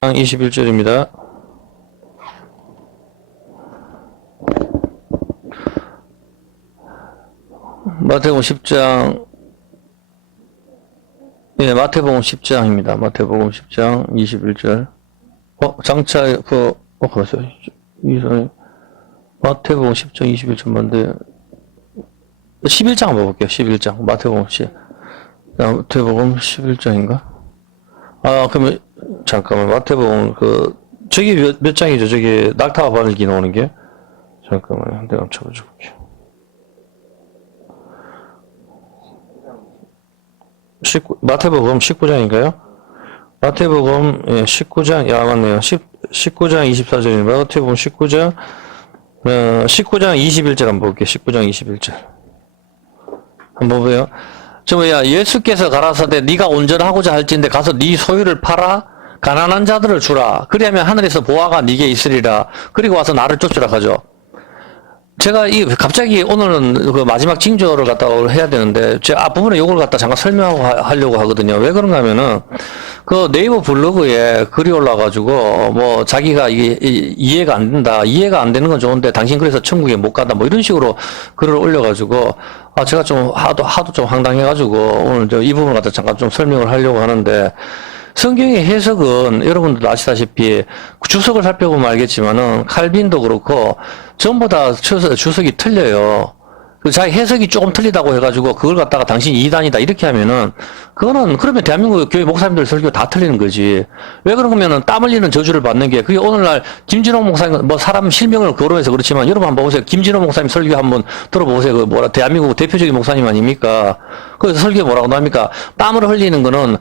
21절입니다. 마태복음 10장, 예, 마태복음 10장입니다. 마태복음 10장 21절. 장차, 가만있어요. 마태복음 10장 21절 뭔데, 11장 한번 볼게요. 11장. 마태복음 11장인가? 그러면, 잠깐만, 마태복음, 저기 몇 장이죠? 저기, 낙타와 바늘기 나오는 게? 잠깐만요. 내가 한번 쳐볼게요. 마태복음 19장인가요? 마태복음, 19장, 맞네요. 19장 24절입니다. 마태복음 19장 21절 한번 볼게요. 19장 21절. 한번 보세요. 예수께서 가라사대 네가 온전하고자 할진대 가서 네 소유를 팔아 가난한 자들을 주라. 그리하면 하늘에서 보화가 네게 있으리라. 그리고 와서 나를 쫓으라 하죠. 제가 갑자기 오늘은 마지막 징조를 갖다 해야 되는데, 제 앞부분에 요걸 갖다 잠깐 설명하려고 하거든요. 왜 그런가 하면은, 네이버 블로그에 글이 올라가지고, 자기가 이게 이해가 안 된다. 이해가 안 되는 건 좋은데, 당신 그래서 천국에 못 간다. 이런 식으로 글을 올려가지고, 제가 좀 하도 좀 황당해가지고, 오늘 이 부분을 갖다 잠깐 좀 설명을 하려고 하는데, 성경의 해석은 여러분들도 아시다시피 주석을 살펴보면 알겠지만은 칼빈도 그렇고 전부 다 주석이 틀려요. 자기 해석이 조금 틀리다고 해가지고 그걸 갖다가 당신이 이단이다 이렇게 하면은 그러면 대한민국 교회 목사님들 설교 다 틀리는 거지. 왜 그러면은 땀 흘리는 저주를 받는 게 그게 오늘날 김진호 목사님 사람 실명을 거론해서 그렇지만 여러분 한번 보세요. 김진호 목사님 설교 한번 들어보세요. 대한민국 대표적인 목사님 아닙니까? 그래서 설교 뭐라고 나옵니까? 땀을 흘리는 거는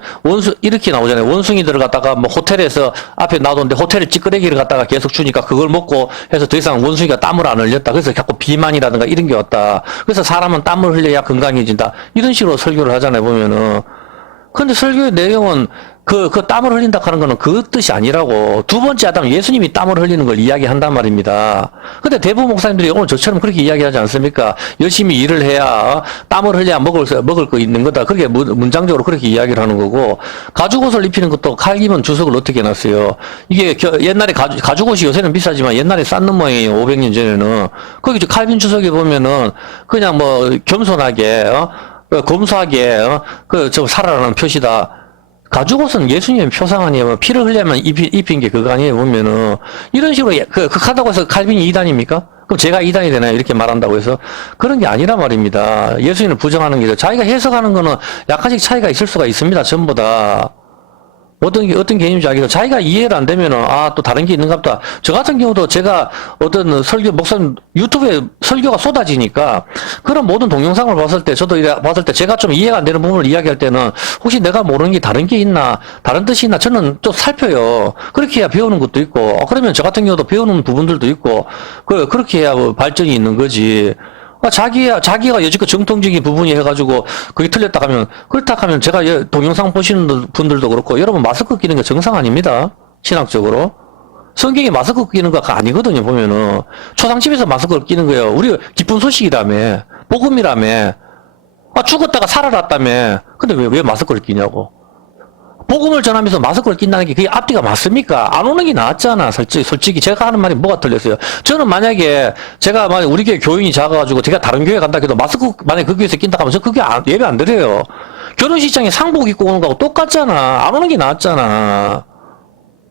이렇게 나오잖아요. 원숭이들을 갖다가 호텔에서 앞에 놔뒀는데 호텔에 찌끄레기를 갖다가 계속 주니까 그걸 먹고 해서 더 이상 원숭이가 땀을 안 흘렸다. 그래서 자꾸 비만이라든가 이런 게 왔다. 그래서 사람은 땀을 흘려야 건강해진다. 이런 식으로 설교를 하잖아요, 보면은. 근데 설교의 내용은 땀을 흘린다 하는 거는 그 뜻이 아니라고. 두 번째 아담 예수님이 땀을 흘리는 걸 이야기한단 말입니다. 근데 대부분 목사님들이 오늘 저처럼 그렇게 이야기하지 않습니까? 열심히 일을 해야 땀을 흘려야 먹을 거 있는 거다. 그렇게 문장적으로 그렇게 이야기를 하는 거고, 가죽옷을 입히는 것도 칼기면 주석을 어떻게 해놨어요? 이게 옛날에 가죽옷이 요새는 비싸지만 옛날에 싼 놈모양이에요. 500년 전에는. 거기 칼빈 주석에 보면은 그냥 겸손하게 검소하게 살아라는 표시다. 가죽옷은 예수님의 표상 아니에요. 피를 흘려야만 입힌 게 그거 아니에요. 보면은 이런 식으로 하다고 해서 칼빈이 이단입니까? 그럼 제가 이단이 되나요? 이렇게 말한다고 해서 그런 게 아니라 말입니다. 예수님을 부정하는 게 자기가 해석하는 거는 약간씩 차이가 있을 수가 있습니다. 전부 다. 어떤 개념인지 알겠어. 자기가 이해를 안 되면은, 또 다른 게 있는가 보다. 저 같은 경우도 제가 어떤 목사님 유튜브에 설교가 쏟아지니까, 그런 모든 동영상을 봤을 때, 저도 봤을 때 제가 좀 이해가 안 되는 부분을 이야기할 때는, 혹시 내가 모르는 게 다른 게 있나, 다른 뜻이 있나, 저는 좀 살펴요. 그렇게 해야 배우는 것도 있고, 그러면 저 같은 경우도 배우는 부분들도 있고, 그렇게 해야 발전이 있는 거지. 자기가 여지껏 정통적인 부분이 해가지고, 그게 틀렸다 하면, 그렇다 하면 제가 동영상 보시는 분들도 그렇고, 여러분 마스크 끼는 게 정상 아닙니다. 신학적으로. 성경에 마스크 끼는 거 아니거든요, 보면은. 초상집에서 마스크를 끼는 거예요. 우리 기쁜 소식이라며. 복음이라며. 죽었다가 살아났다며. 근데 왜 마스크를 끼냐고. 복음을 전하면서 마스크를 낀다는 게 그게 앞뒤가 맞습니까? 안 오는 게 낫잖아. 솔직히 제가 하는 말이 뭐가 틀렸어요. 저는 만약에 우리 교회 교인이 작아가지고 제가 다른 교회 간다 해도 마스크 만약에 그 교회에서 낀다 하면 저 그게 예배 안 드려요. 결혼식장에 상복 입고 오는 거하고 똑같잖아. 안 오는 게 낫잖아.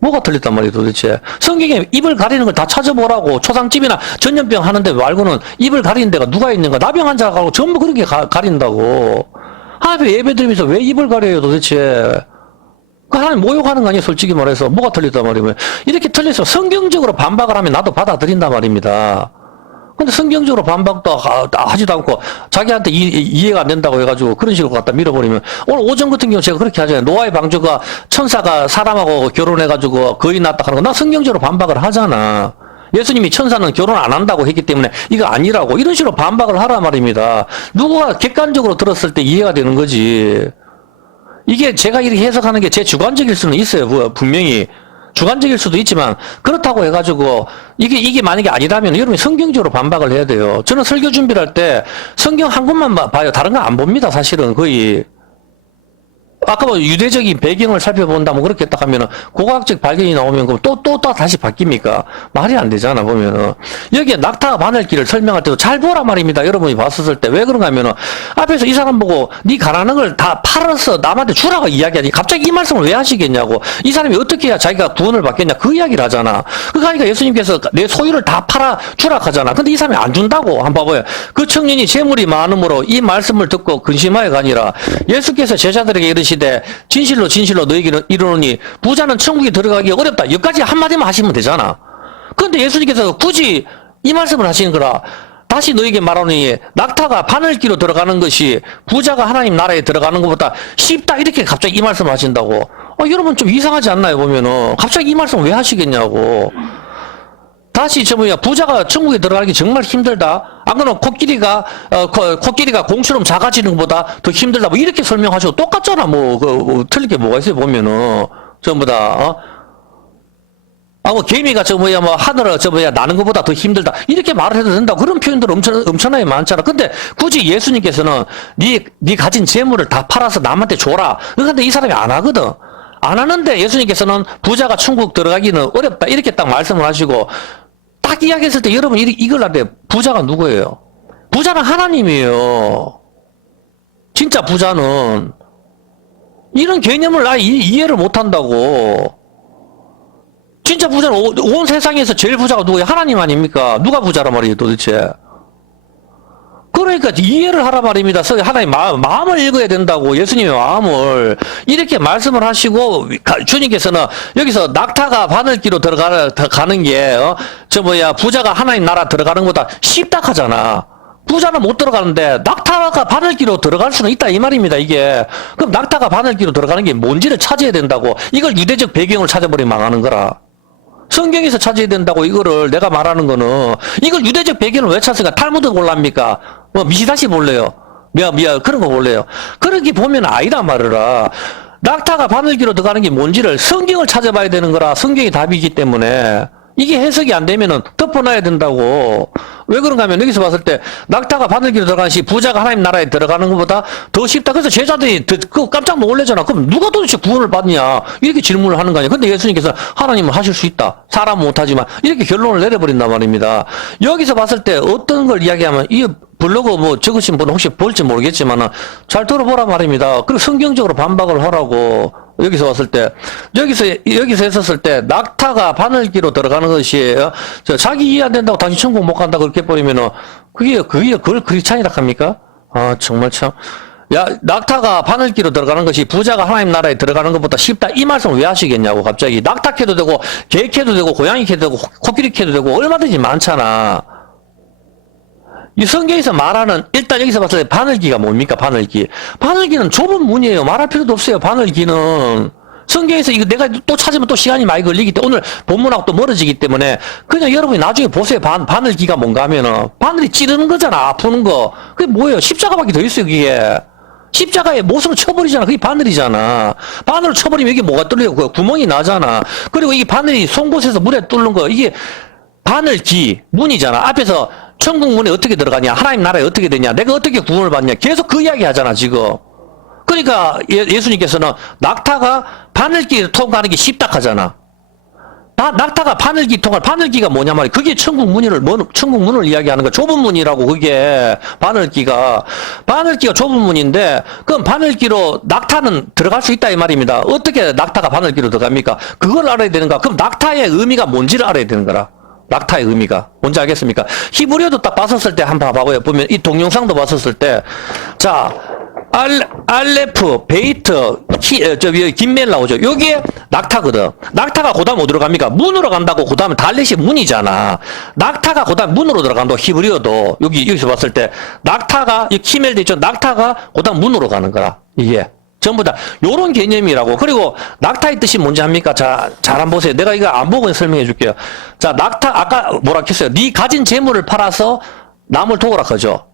뭐가 틀렸단 말이에요, 도대체. 성경에 입을 가리는 걸 다 찾아보라고. 초상집이나 전염병 하는데 말고는 입을 가리는 데가 누가 있는가. 나병 환자가 전부 그렇게 가린다고. 하나님 예배 드리면서 왜 입을 가려요, 도대체. 하나님 모욕하는 거 아니에요, 솔직히 말해서. 뭐가 틀렸단 말이에요. 이렇게 틀려서 성경적으로 반박을 하면 나도 받아들인단 말입니다. 근데 성경적으로 반박도 하지도 않고 자기한테 이해가 안 된다고 해가지고 그런 식으로 갖다 밀어버리면, 오늘 오전 같은 경우 제가 그렇게 하잖아요. 노아의 방주가 천사가 사람하고 결혼해가지고 거의 낳았다 하는 거, 나 성경적으로 반박을 하잖아. 예수님이 천사는 결혼 안 한다고 했기 때문에 이거 아니라고. 이런 식으로 반박을 하란 말입니다. 누구가 객관적으로 들었을 때 이해가 되는 거지. 이게 제가 이렇게 해석하는 게 제 주관적일 수는 있어요. 분명히. 주관적일 수도 있지만, 그렇다고 해가지고, 이게 만약에 아니라면 여러분이 성경적으로 반박을 해야 돼요. 저는 설교 준비를 할 때 성경 한 권만 봐요. 다른 거 안 봅니다. 사실은 거의. 아까 뭐 유대적인 배경을 살펴본다면 그렇게 딱 하면은 고고학적 발견이 나오면 그럼 또 다시 바뀝니까? 말이 안 되잖아, 보면은. 여기에 낙타가 바늘길을 설명할 때도 잘 보라 말입니다. 여러분이 봤었을 때. 왜 그런가 하면은 앞에서 이 사람 보고 니 가라는 걸 다 팔아서 남한테 주라고 이야기하니 갑자기 이 말씀을 왜 하시겠냐고. 이 사람이 어떻게 해야 자기가 구원을 받겠냐. 그 이야기를 하잖아. 그러니까 예수님께서 내 소유를 다 팔아 주라 하잖아. 근데 이 사람이 안 준다고. 한번 봐봐요. 그 청년이 재물이 많음으로 이 말씀을 듣고 근심하여가 아니라 예수께서 제자들에게 이르시되 진실로 진실로 너에게 이르노니 부자는 천국에 들어가기 어렵다. 여기까지 한마디만 하시면 되잖아. 그런데 예수님께서 굳이 이 말씀을 하시는 거라. 다시 너에게 말하노니 낙타가 바늘기로 들어가는 것이 부자가 하나님 나라에 들어가는 것보다 쉽다. 이렇게 갑자기 이 말씀을 하신다고. 여러분 좀 이상하지 않나요? 보면은 갑자기 이 말씀을 왜 하시겠냐고. 다시 부자가 천국에 들어가기 정말 힘들다. 안 그러면 코끼리가 공처럼 작아지는 것보다 더 힘들다. 뭐 이렇게 설명하셔도 똑같잖아. 틀릴 게 뭐가 있어요, 보면은. 전부 다, 개미가 하늘을 나는 것보다 더 힘들다. 이렇게 말을 해도 된다. 그런 표현들 엄청나게 많잖아. 근데 굳이 예수님께서는 네 가진 재물을 다 팔아서 남한테 줘라. 그런데 이 사람이 안 하거든. 안 하는데 예수님께서는 부자가 천국 들어가기는 어렵다. 이렇게 딱 말씀을 하시고, 딱 이야기했을 때 여러분 이걸 할 때 부자가 누구예요? 부자는 하나님이에요. 진짜 부자는. 이런 개념을 아예 이해를 못한다고. 진짜 부자는 온 세상에서 제일 부자가 누구예요? 하나님 아닙니까? 누가 부자란 말이에요 도대체? 그러니까 이해를 하라 말입니다. 하나님 마음을 읽어야 된다고. 예수님의 마음을 이렇게 말씀을 하시고 주님께서는 여기서 낙타가 바늘기로 들어가는 게 부자가 하나님 나라 들어가는 것보다 쉽다 하잖아. 부자는 못 들어가는데 낙타가 바늘기로 들어갈 수는 있다 이 말입니다. 이게 그럼 낙타가 바늘기로 들어가는 게 뭔지를 찾아야 된다고. 이걸 유대적 배경을 찾아버리면 망하는 거라. 성경에서 찾아야 된다고. 이거를 내가 말하는 거는 이걸 유대적 배경을 왜 찾습니까? 탈무드 볼랍니까? 미시다시 볼래요? 그런 거 볼래요? 그렇게 보면 아니란 말이라. 낙타가 바늘기로 들어가는 게 뭔지를 성경을 찾아봐야 되는 거라. 성경이 답이기 때문에 이게 해석이 안 되면은 덮어놔야 된다고. 왜 그런가 하면 여기서 봤을 때 낙타가 바늘기로 들어가는 시 부자가 하나님 나라에 들어가는 것보다 더 쉽다. 그래서 제자들이 깜짝 놀래잖아. 그럼 누가 도대체 구원을 받냐? 이렇게 질문을 하는 거 아니야. 근데 예수님께서 하나님은 하실 수 있다. 사람은 못하지만 이렇게 결론을 내려버린단 말입니다. 여기서 봤을 때 어떤 걸 이야기하면 이 블로그 적으신 분 혹시 볼지 모르겠지만 잘 들어보라 말입니다. 그리고 성경적으로 반박을 하라고. 여기서 왔을 때, 여기서 했었을 때, 낙타가 바늘기로 들어가는 것이, 자기 이해 안 된다고 당신 천국 못 간다 그렇게 버리면은, 그걸 크리스찬이라 합니까? 정말 참. 낙타가 바늘기로 들어가는 것이 부자가 하나님 나라에 들어가는 것보다 쉽다. 이 말씀을 왜 하시겠냐고, 갑자기. 낙타 캐도 되고, 개 캐도 되고, 고양이 캐도 되고, 코끼리 캐도 되고, 얼마든지 많잖아. 이 성경에서 말하는, 일단 여기서 봤을 때 바늘기가 뭡니까? 바늘기는 좁은 문이에요. 말할 필요도 없어요. 바늘기는. 성경에서 이거 내가 또 찾으면 또 시간이 많이 걸리기 때문에 오늘 본문하고 또 멀어지기 때문에 그냥 여러분이 나중에 보세요. 바늘기가 뭔가 하면은 바늘이 찌르는 거잖아. 아프는 거. 그게 뭐예요? 십자가밖에 더 있어요. 그게. 십자가에 못으로 쳐버리잖아. 그게 바늘이잖아. 바늘을 쳐버리면 이게 뭐가 뚫려요? 그 구멍이 나잖아. 그리고 이게 바늘이 송곳에서 물에 뚫는 거. 이게 바늘기, 문이잖아. 앞에서 천국 문에 어떻게 들어가냐? 하나님 나라에 어떻게 되냐? 내가 어떻게 구원을 받냐? 계속 그 이야기 하잖아, 지금. 그러니까 예수님께서는 낙타가 바늘기를 통과하는 게 쉽다 하잖아. 낙타가 바늘기가 뭐냐 말이야. 그게 천국 문을 이야기하는 거야. 좁은 문이라고, 그게. 바늘기가 좁은 문인데, 그럼 바늘기로 낙타는 들어갈 수 있다, 이 말입니다. 어떻게 낙타가 바늘기로 들어갑니까? 그걸 알아야 되는가? 그럼 낙타의 의미가 뭔지를 알아야 되는 거라. 낙타의 의미가 뭔지 알겠습니까? 히브리어도 딱 봤었을 때 한번 봐봐요. 보면 이 동영상도 봤었을 때, 자, 알레프, 베이트, 김멜 나오죠. 여기에 낙타거든. 낙타가 그 다음 어디로 갑니까? 문으로 간다고. 그 다음에 달렛이 문이잖아. 낙타가 그 다음 문으로 들어간다. 히브리어도 여기서 봤을 때 낙타가 이 키멜 돼 있죠. 낙타가 그 다음 문으로 가는 거라. 이게 전부 다 요런 개념이라고. 그리고 낙타의 뜻이 뭔지 압니까? 자, 잘 한번 보세요. 내가 이거 안 보고 설명해 줄게요. 자, 낙타 아까 뭐라 했어요? 네 가진 재물을 팔아서 남을 도우라 하죠.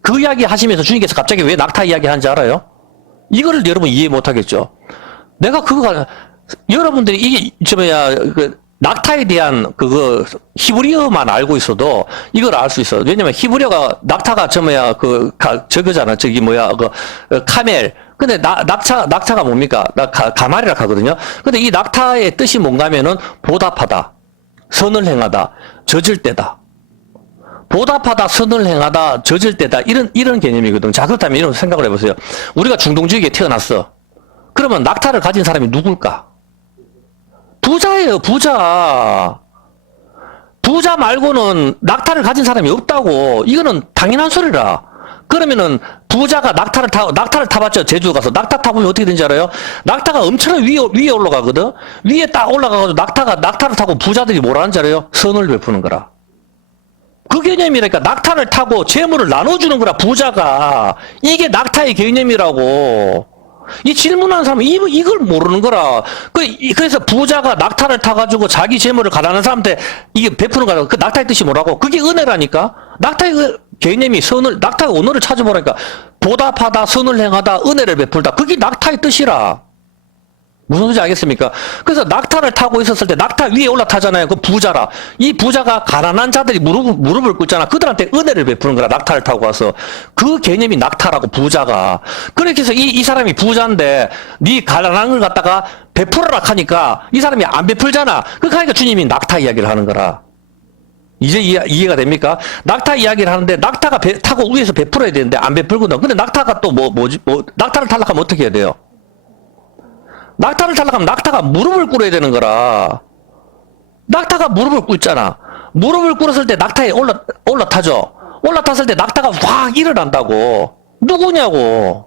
그 이야기 하시면서 주님께서 갑자기 왜 낙타 이야기 하는지 알아요? 이거를 여러분 이해 못 하겠죠. 내가 여러분들이 이게 낙타에 대한 그거 히브리어만 알고 있어도 이걸 알 수 있어. 왜냐면 히브리어가 낙타가 저거잖아. 저기 뭐야 그 카멜. 근데 낙타가 뭡니까? 가말이라 하거든요. 근데 이 낙타의 뜻이 뭔가면은 보답하다, 선을 행하다, 젖을 때다. 보답하다, 선을 행하다, 젖을 때다. 이런 개념이거든. 자, 그렇다면 이런 생각을 해보세요. 우리가 중동지역에 태어났어. 그러면 낙타를 가진 사람이 누굴까? 부자예요, 부자. 부자 말고는 낙타를 가진 사람이 없다고. 이거는 당연한 소리라. 그러면은 부자가 낙타를 타봤죠. 제주 가서 낙타 타보면 어떻게 되는지 알아요? 낙타가 엄청 위에 올라가거든. 위에 딱 올라가가지고 낙타를 타고 부자들이 뭐라는지 알아요? 선을 베푸는 거라. 그 개념이라니까. 낙타를 타고 재물을 나눠주는 거라, 부자가. 이게 낙타의 개념이라고. 이 질문하는 사람은 이걸 모르는 거라. 그래서 부자가 낙타를 타가지고 자기 재물을 가난한 사람한테 이게 베푸는 거라. 그 낙타의 뜻이 뭐라고? 그게 은혜라니까? 낙타의 개념이 낙타의 언어를 찾아보라니까. 보답하다, 선을 행하다, 은혜를 베풀다. 그게 낙타의 뜻이라. 무슨 소리인지 알겠습니까? 그래서 낙타를 타고 있었을 때 낙타 위에 올라타잖아요. 그 부자라. 이 부자가 가난한 자들이 무릎을 꿇잖아. 그들한테 은혜를 베푸는 거라. 낙타를 타고 와서. 그 개념이 낙타라고, 부자가. 그렇게 해서 이 사람이 부자인데 네 가난한 걸 갖다가 베풀어라 하니까 이 사람이 안 베풀잖아. 그러니까 주님이 낙타 이야기를 하는 거라. 이제 이해가 됩니까? 낙타 이야기를 하는데 낙타가 타고 위에서 베풀어야 되는데 안 베풀거든. 근데 낙타가 또 낙타를 타려면 어떻게 해야 돼요? 낙타를 타려면 낙타가 무릎을 꿇어야 되는 거라. 낙타가 무릎을 꿇잖아. 무릎을 꿇었을 때 낙타에 올라타죠. 올라탔을 때 낙타가 확 일어난다고. 누구냐고.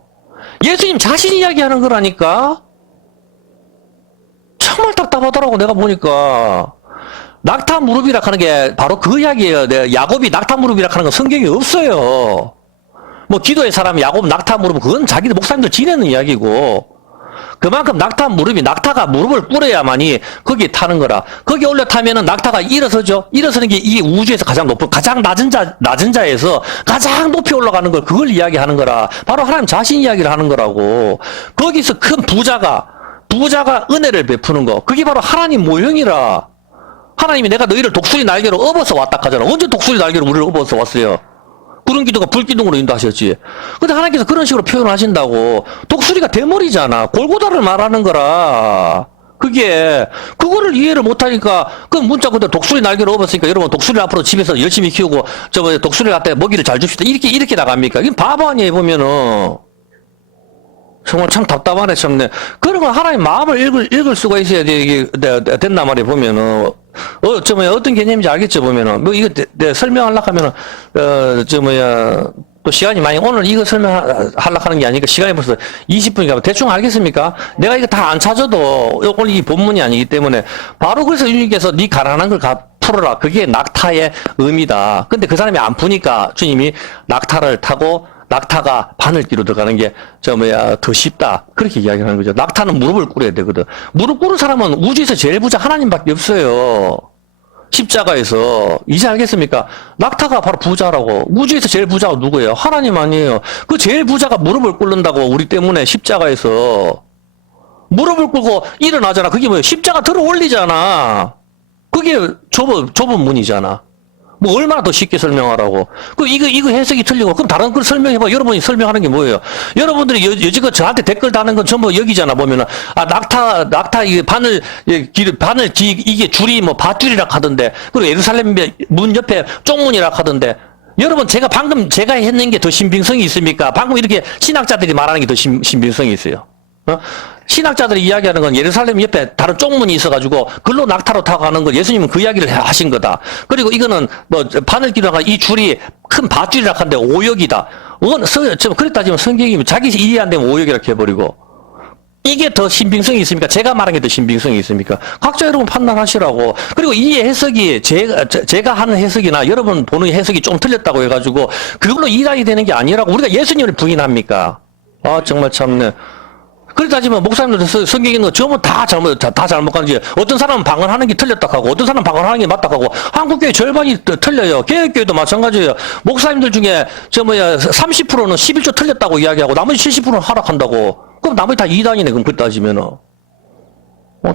예수님 자신 이야기하는 거라니까. 정말 답답하더라고, 내가 보니까. 낙타 무릎이라 하는 게 바로 그 이야기예요. 야곱이 낙타 무릎이라 하는 건 성경에 없어요. 뭐 기도의 사람 야곱 낙타 무릎, 그건 자기들 목사님들 지내는 이야기고. 그만큼 낙타가 무릎을 꿇어야만이 거기에 타는 거라. 거기 올라타면은 낙타가 일어서죠. 일어서는 게 이게 우주에서 가장 낮은 자에서 가장 높이 올라가는 걸, 그걸 이야기하는 거라. 바로 하나님 자신 이야기를 하는 거라고. 거기서 큰 부자가 은혜를 베푸는 거. 그게 바로 하나님 모형이라. 하나님이 내가 너희를 독수리 날개로 업어서 왔다 하잖아. 언제 독수리 날개로 우리를 업어서 왔어요? 구름 기둥과 불 기둥으로 인도하셨지. 근데 하나님께서 그런 식으로 표현을 하신다고. 독수리가 대머리잖아. 골고다를 말하는 거라. 그거를 이해를 못하니까, 그 문자 그대로 독수리 날개로 업었으니까 여러분 독수리를 앞으로 집에서 열심히 키우고, 독수리 갖다 먹이를 잘 줍시다. 이렇게 나갑니까? 이건 바보 아니에요, 보면은. 정말 참 답답하네, 참네. 그런 건 하나님 마음을 읽을 수가 있어야 된단 말이에요, 보면은. 어떤 개념인지 알겠죠, 보면은. 뭐, 이거, 설명하려고 하면은, 또 시간이 많이, 오늘 이거 설명하려고 하는 게 아니니까 시간이 벌써 20분이니까 대충 알겠습니까? 내가 이거 다 안 찾아도 오늘 이 본문이 아니기 때문에 바로 그래서 주님께서 네 가난한 걸 풀어라. 그게 낙타의 의미다. 근데 그 사람이 안 푸니까 주님이 낙타를 타고 낙타가 바늘기로 들어가는 게 더 쉽다. 그렇게 이야기하는 거죠. 낙타는 무릎을 꿇어야 되거든. 무릎 꿇은 사람은 우주에서 제일 부자 하나님밖에 없어요. 십자가에서. 이제 알겠습니까? 낙타가 바로 부자라고. 우주에서 제일 부자가 누구예요? 하나님 아니에요. 그 제일 부자가 무릎을 꿇는다고, 우리 때문에 십자가에서. 무릎을 꿇고 일어나잖아. 그게 뭐예요? 십자가 들어 올리잖아. 그게 좁은 문이잖아. 뭐 얼마나 더 쉽게 설명하라고. 이거 해석이 틀리고, 그럼 다른 걸 설명해봐. 여러분이 설명하는 게 뭐예요? 여러분들이 여지껏 저한테 댓글 다는 건 전부 여기잖아, 보면은. 낙타, 이게 이게 줄이 뭐 밧줄이라 하던데. 그리고 예루살렘 문 옆에 쪽문이라 하던데. 여러분, 제가 했는 게 더 신빙성이 있습니까? 방금 이렇게 신학자들이 말하는 게 더 신빙성이 있어요. 신학자들이 이야기하는 건 예루살렘 옆에 다른 쪽문이 있어가지고 글로 낙타로 타고 가는 거, 예수님은 그 이야기를 하신 거다. 그리고 이거는 바늘기라가 이 줄이 큰 밧줄이라 하는데 오역이다. 그랬다 지만 성경이 자기 이해 안 되면 오역이라 해버리고. 이게 더 신빙성이 있습니까? 제가 말한 게 더 신빙성이 있습니까? 각자 여러분 판단하시라고. 그리고 이 해석이 제가 하는 해석이나 여러분 보는 해석이 좀 틀렸다고 해가지고 그걸로 이단이 되는 게 아니라고. 우리가 예수님을 부인합니까? 정말 참네. 그래 따지면 목사님들 성경에 있는 거 전부 다 잘못 가는지, 어떤 사람은 방언하는 게 틀렸다 하고, 어떤 사람은 방언하는 게 맞다 하고, 한국교회 절반이 틀려요. 개혁교회도 마찬가지예요. 목사님들 중에 30%는 11조 틀렸다고 이야기하고, 나머지 70%는 하락한다고. 그럼 나머지 다 이단이네, 그럼 그 따지면은.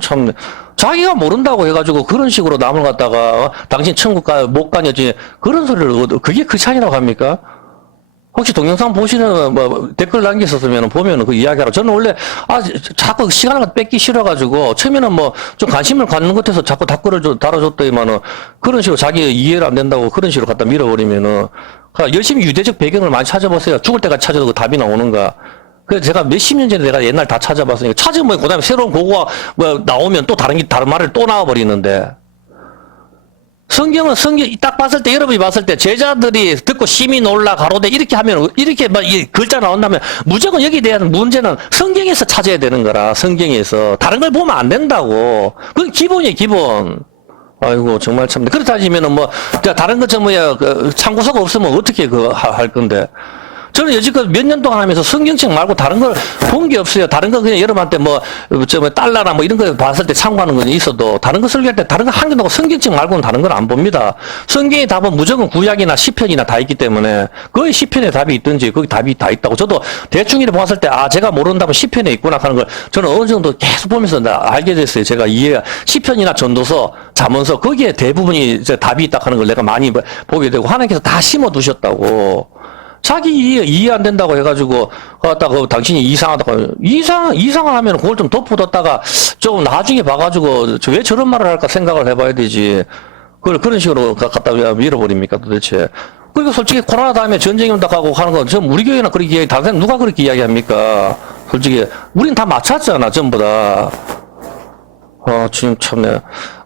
참, 자기가 모른다고 해가지고 그런 식으로 남을 갖다가, 당신 천국 못 가냐지, 그런 소리를, 그게 그 차이라고 합니까? 혹시 동영상 보시는, 댓글 남기셨으면 보면은 그 이야기하라. 저는 원래, 자꾸 시간을 뺏기 싫어가지고, 처음에는 좀 관심을 갖는 것 같아서 자꾸 댓글을 달아줬더니만은, 그런 식으로 자기 이해를 안 된다고 그런 식으로 갖다 밀어버리면은, 열심히 유대적 배경을 많이 찾아보세요. 죽을 때까지 찾아도 그 답이 나오는가. 그래서 제가 몇십 년 전에 내가 옛날 다 찾아봤으니까, 찾으면 그 다음에 새로운 고고가 나오면 또 다른 말을 또 나와버리는데, 성경 딱 봤을 때, 여러분이 봤을 때, 제자들이 듣고 심히 놀라 가로되 이렇게 하면, 이렇게 이 글자 나온다면, 무조건 여기에 대한 문제는 성경에서 찾아야 되는 거라, 성경에서. 다른 걸 보면 안 된다고. 그건 기본이에요, 기본. 아이고, 정말 참. 그렇다 따지면은 다른 거 참고서가 없으면 어떻게 할 건데. 저는 여지껏 몇 년 동안 하면서 성경책 말고 다른 걸 본 게 없어요. 다른 거 그냥 여러분한테 달러나 이런 거 봤을 때 참고하는 건 있어도 다른 거 설교할 때 다른 거 한 개도 성경책 말고는 다른 건 안 봅니다. 성경의 답은 무조건 구약이나 시편이나 다 있기 때문에 거의 시편에 답이 있든지 거기 답이 다 있다고. 저도 대충 이렇게 봤을 때 제가 모르는 답은 시편에 있구나 하는 걸 저는 어느 정도 계속 보면서 알게 됐어요. 제가 시편이나 전도서, 잠언서 거기에 대부분이 이제 답이 있다 하는 걸 내가 많이 보게 되고 하나님께서 다 심어 두셨다고. 자기 이해 안 된다고 해가지고, 당신이 이상하다고. 이상을 하면 그걸 좀 덮어뒀다가, 좀 나중에 봐가지고, 왜 저런 말을 할까 생각을 해봐야 되지. 그런 식으로 갖다 밀어버립니까, 도대체. 그리고 솔직히 코로나 다음에 전쟁이 온다고 하고 하는 건, 전 우리 교회나 그렇게 이야기, 다른 사람 누가 그렇게 이야기합니까? 솔직히. 우린 다 맞췄잖아, 전부 다. 지금 참네.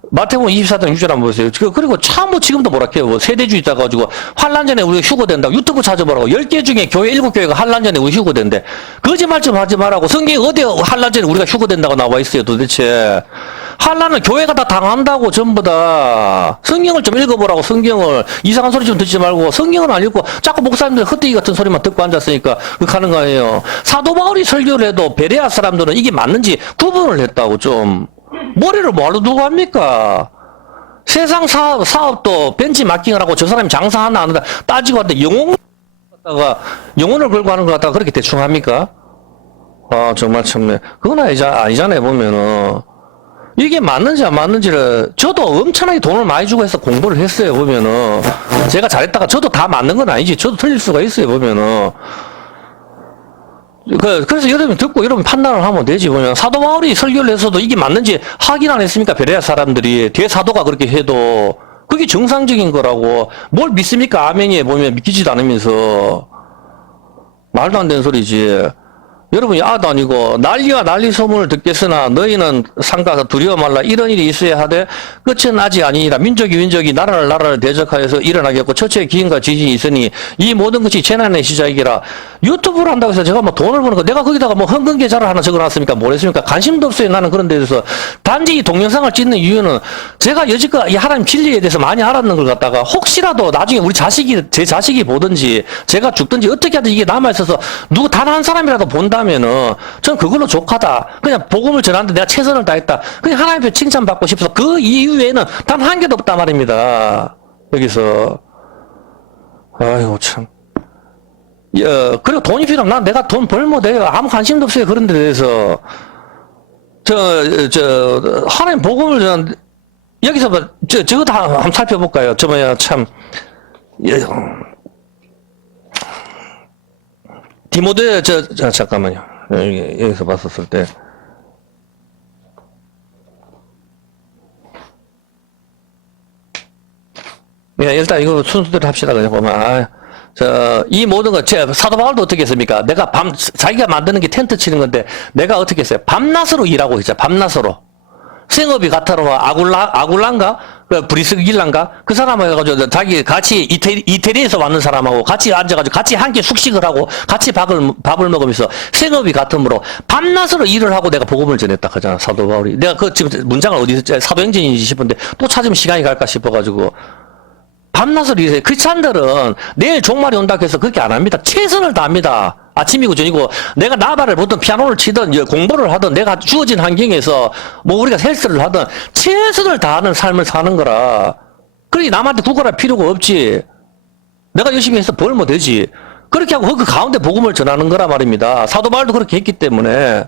마태복음 24장 6절 한번 보세요. 그리고 참 지금도 뭐랄게요. 세대주의 있다가지고 환란 전에 우리가 휴거된다고 유튜브 찾아보라고 10개 중에 교회 7교회가 환란 전에 우리 휴거된대. 거짓말 좀 하지 말라고. 성경에 어디 환란 전에 우리가 휴거된다고 나와 있어요 도대체. 환란은 교회가 다 당한다고 전부 다. 성경을 좀 읽어보라고. 성경을. 이상한 소리 좀 듣지 말고 성경을 안 읽고 자꾸 목사님들 헛되기 같은 소리만 듣고 앉았으니까 그렇게 하는 거 아니에요. 사도 바울이 설교를 해도 베레아 사람들은 이게 맞는지 구분을 했다고 좀. 머리를 뭐하러 두고 합니까? 세상 사업도 벤치 마킹을 하고 저 사람이 장사하나 안 한다 따지고 하는데 영혼을 걸고 하는 것 같다가 그렇게 대충 합니까? 정말 참네. 그건 아니잖아요, 보면은. 이게 맞는지 안 맞는지를, 저도 엄청나게 돈을 많이 주고 해서 공부를 했어요, 보면은. 제가 잘했다가 저도 다 맞는 건 아니지. 저도 틀릴 수가 있어요, 보면은. 그래서 여러분 듣고 여러분 판단을 하면 되지. 보면 사도 바울이 설교를 해서도 이게 맞는지 확인 안 했습니까? 베레아 사람들이 대사도가 그렇게 해도 그게 정상적인 거라고. 뭘 믿습니까? 아멘이에 보면 믿기지도 않으면서 말도 안 되는 소리지. 여러분이 아니고 난리와 난리 소문을 듣겠으나 너희는 상가서 두려워 말라. 이런 일이 있어야 하되 끝은 아직 아니니라. 민족이 나라를 대적하여서 일어나겠고 처처에 기인과 지진이 있으니 이 모든 것이 재난의 시작이라. 유튜브를 한다고 해서 제가 돈을 버는 거 내가 거기다가 헌금 계좌를 하나 적어놨습니까? 뭐랬습니까? 관심도 없어요. 나는 그런 데 대해서. 단지 이 동영상을 찍는 이유는 제가 여지껏 이 하나님 진리에 대해서 많이 알았는 걸 갖다가 혹시라도 나중에 제 자식이 보든지 제가 죽든지 어떻게 하든 이게 남아있어서 단 한 사람이라도 본다면은 전 그걸로 족하다. 그냥 복음을 전하는데 내가 최선을 다했다. 그냥 하나님 앞에 칭찬받고 싶어서 그 이후에는 단 한 개도 없단 말입니다. 여기서. 아이고 참. 그리고 돈이 필요하면 내가 돈 벌면 돼요. 아무 관심도 없어요. 그런 데 대해서. 하나님 복음을 여기서 저거 다 한번 살펴볼까요? 참. 디모데, 잠깐만요. 여기서 봤었을 때. 일단 이거 순서대로 합시다. 그냥 보면. 이 모든 거, 사도 바울도 어떻게 했습니까? 자기가 만드는 게 텐트 치는 건데, 내가 어떻게 했어요? 밤낮으로 일하고 있어요. 밤낮으로. 생업이 같아로 아굴란가? 브리스길란가? 그 사람하고 해가지고 자기 같이 이태리에서 왔는 사람하고 같이 앉아가지고 같이 함께 숙식을 하고 같이 밥을 먹으면서 생업이 같으므로 밤낮으로 일을 하고 내가 복음을 전했다 하잖아, 사도 바울이. 내가 지금 문장을 어디서 사도행전인지 싶은데 또 찾으면 시간이 갈까 싶어가지고. 밤낮으로 일해요. 크리스찬들은 내일 종말이 온다고 해서 그렇게 안 합니다. 최선을 다합니다. 아침이고 저녁이고 내가 나발을 보든 피아노를 치든 공부를 하든 내가 주어진 환경에서 우리가 헬스를 하든 최선을 다하는 삶을 사는 거라. 그러니 남한테 구걸할 필요가 없지. 내가 열심히 해서 벌면 되지. 그렇게 하고 그 가운데 복음을 전하는 거라 말입니다. 사도 바울도 그렇게 했기 때문에.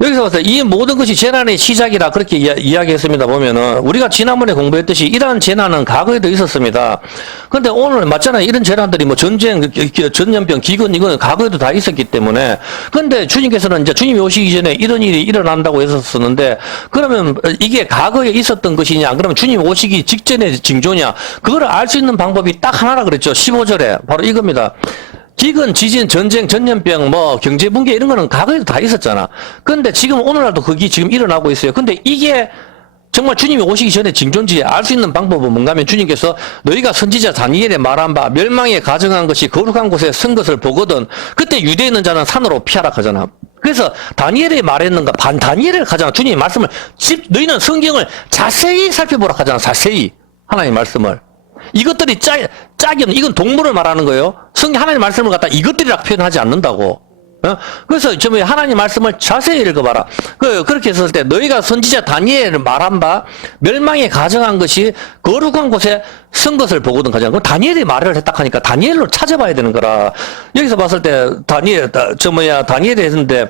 여기서 봐서 이 모든 것이 재난의 시작이라 그렇게 이야기했습니다. 보면은 우리가 지난번에 공부했듯이 이러한 재난은 과거에도 있었습니다. 근데 오늘 맞잖아요. 이런 재난들이 뭐 전쟁, 전염병, 기근 이거는 과거에도 다 있었기 때문에. 근데 주님께서는 이제 주님이 오시기 전에 이런 일이 일어난다고 했었는데 그러면 이게 과거에 있었던 것이냐? 그러면 주님 오시기 직전의 징조냐? 그걸 알 수 있는 방법이 딱 하나라 그랬죠. 15절에 바로 이겁니다. 기근, 지진, 전쟁, 전염병, 뭐 경제 붕괴 이런 거는 과거에도 다 있었잖아. 근데 지금 오늘날도 그게 지금 일어나고 있어요. 근데 이게 정말 주님이 오시기 전에 징조인지 알 수 있는 방법은 뭔가 하면 주님께서 너희가 선지자 다니엘에 말한 바 멸망에 가정한 것이 거룩한 곳에 선 것을 보거든 그때 유대에 있는 자는 산으로 피하라 하잖아. 그래서 다니엘이 말했는가 다니엘을 가잖아. 주님의 말씀을 너희는 성경을 자세히 살펴보라 하잖아. 자세히 하나님의 말씀을. 이것들이 짝이 없는, 이건 동물을 말하는 거예요. 성경 하나님 말씀을 갖다 이것들이라고 표현하지 않는다고. 그래서 하나님 말씀을 자세히 읽어봐라. 그렇게 했을 때 너희가 선지자 다니엘을 말한 바 멸망에 가정한 것이 거룩한 곳에 선 것을 보거든 가잖아. 그럼 다니엘이 말을 했다 하니까 다니엘로 찾아봐야 되는 거라. 여기서 봤을 때 다니엘이 했는데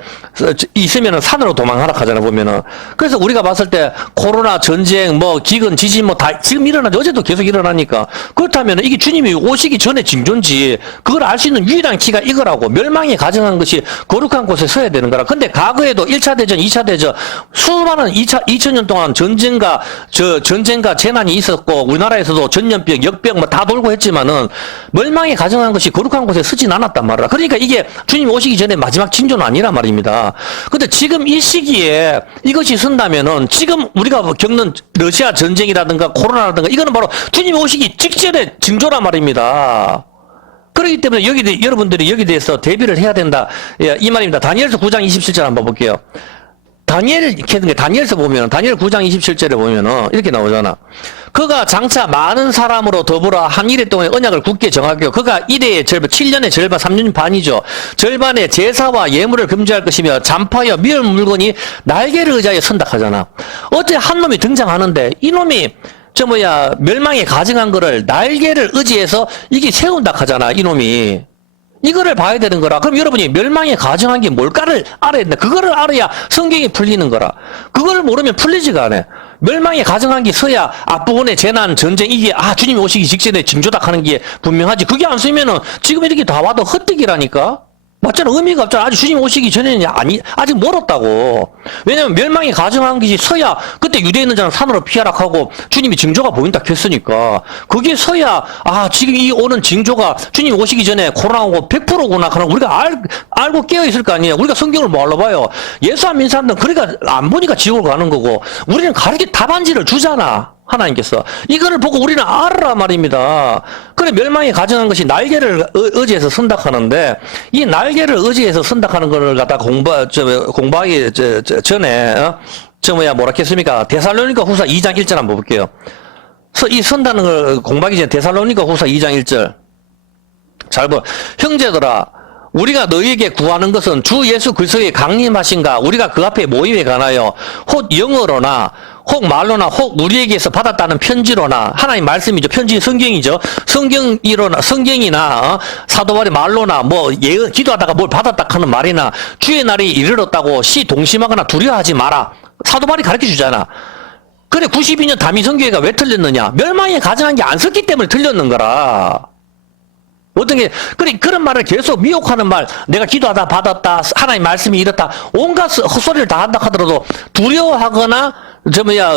있으면은 산으로 도망하라 하잖아 보면은. 그래서 우리가 봤을 때 코로나 전쟁 뭐 기근 지진 뭐 다 지금 일어나죠. 어제도 계속 일어나니까. 그렇다면 이게 주님이 오시기 전에 징조인지 그걸 알 수 있는 유일한 키가 이거라고. 멸망에 가정한 것이 거룩한 곳에 서야 되는 거라. 근데 과거에도 1차 대전, 2차 대전 수많은 2000년 동안 전쟁과 재난이 있었고 우리나라에서도 전염병, 역병 뭐 다 돌고 했지만은 멸망에 가정한 것이 거룩한 곳에 서진 않았단 말이야. 그러니까 이게 주님 오시기 전에 마지막 징조는 아니란 말입니다. 근데 지금 이 시기에 이것이 선다면은 지금 우리가 겪는 러시아 전쟁이라든가 코로나라든가 이거는 바로 주님 오시기 직전의 징조란 말입니다. 그렇기 때문에 여러분들이 여기에 대해서 대비를 해야 된다. 예, 이 말입니다. 다니엘서 9장 27절 한번 볼게요. 다니엘서 보면, 다니엘 9장 27절에 보면은, 이렇게 나오잖아. 그가 장차 많은 사람으로 더불어 한 이래 동안 언약을 굳게 정하고, 그가 이래의 절반, 7년의 절반, 3년 반이죠. 절반의 제사와 예물을 금지할 것이며, 잔파여 미울 물건이 날개를 의지하여 선다 하잖아. 어째 한 놈이 등장하는데, 이놈이, 멸망에 가정한 거를 날개를 의지해서 이게 세운다 하잖아, 이놈이. 이거를 봐야 되는 거라. 그럼 여러분이 멸망에 가정한 게 뭘까를 알아야 된다. 그거를 알아야 성경이 풀리는 거라. 그걸 모르면 풀리지가 않아. 멸망에 가정한 게 서야 앞부분에 재난, 전쟁, 이게, 주님이 오시기 직전에 징조다 하는 게 분명하지. 그게 안 쓰면은 지금 이렇게 다 와도 헛되기라니까? 맞잖아. 의미가 없잖아. 아직 주님 오시기 전에는 아직 멀었다고. 왜냐면 멸망이 가정한 것이 서야 그때 유대에 있는 자는 산으로 피하라 하고 주님이 징조가 보인다 했으니까 그게 서야 지금 이 오는 징조가 주님 오시기 전에 코로나 오고 100%구나 그럼 우리가 알고 깨어있을 거 아니에요. 우리가 성경을 뭐하러 봐요. 예수 안 믿는 사람들은 그러니까 안 보니까 지옥을 가는 거고 우리는 가르쳐 답안지를 주잖아. 하나님께서 이거를 보고 우리는 알아라 말입니다. 그래 멸망이 가정한 것이 날개를 의지해서 선택하는데 이 날개를 의지해서 선택하는 것을 갖다 공부하기 전에 뭐라 했습니까? 데살로니가 후서 2장 1절 한번 볼게요. 이 선다는 걸 공부하기 전에 데살로니가 후서 2장 1절 잘 봐. 형제들아 우리가 너희에게 구하는 것은 주 예수 그리스도의 강림하신가 우리가 그 앞에 모임에 가나요 혹 영어로나 혹 말로나 혹 우리에게서 받았다는 편지로나 하나님 말씀이죠. 편지 성경이죠. 성경이나 사도발의 말로나 뭐 기도하다가 뭘 받았다 하는 말이나 주의 날이 이르렀다고 동심하거나 두려워하지 마라. 사도발이 가르쳐 주잖아. 그래 92년 다미성교회가 왜 틀렸느냐? 멸망에 가정한 게 안 썼기 때문에 틀렸는 거라. 어떤 게 그런 말을 계속 미혹하는 말 내가 기도하다 받았다 하나님 말씀이 이렇다 온갖 헛소리를 다 한다 하더라도 두려워하거나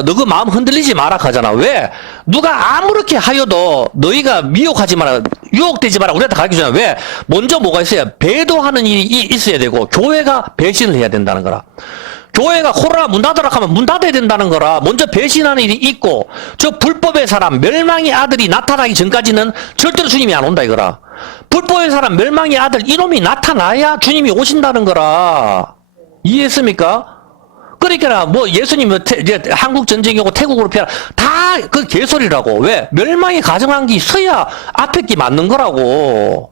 너그 마음 흔들리지 마라 하잖아. 왜? 누가 아무렇게 하여도 너희가 미혹하지 마라 유혹되지 마라 우리한테 가르쳐주잖아. 왜? 먼저 뭐가 있어야 배도하는 일이 있어야 되고 교회가 배신을 해야 된다는 거라. 교회가 코로나 문 닫으라 하면 문 닫아야 된다는 거라. 먼저 배신하는 일이 있고 저 불법의 사람 멸망의 아들이 나타나기 전까지는 절대로 주님이 안 온다 이거라. 불법의 사람 멸망의 아들 이놈이 나타나야 주님이 오신다는 거라. 이해했습니까? 그러니까 뭐 예수님 이제 한국 전쟁이고 태국으로 피하라 다 그 개소리라고. 왜? 멸망에 가정한 게 있어야 앞에 게 맞는 거라고.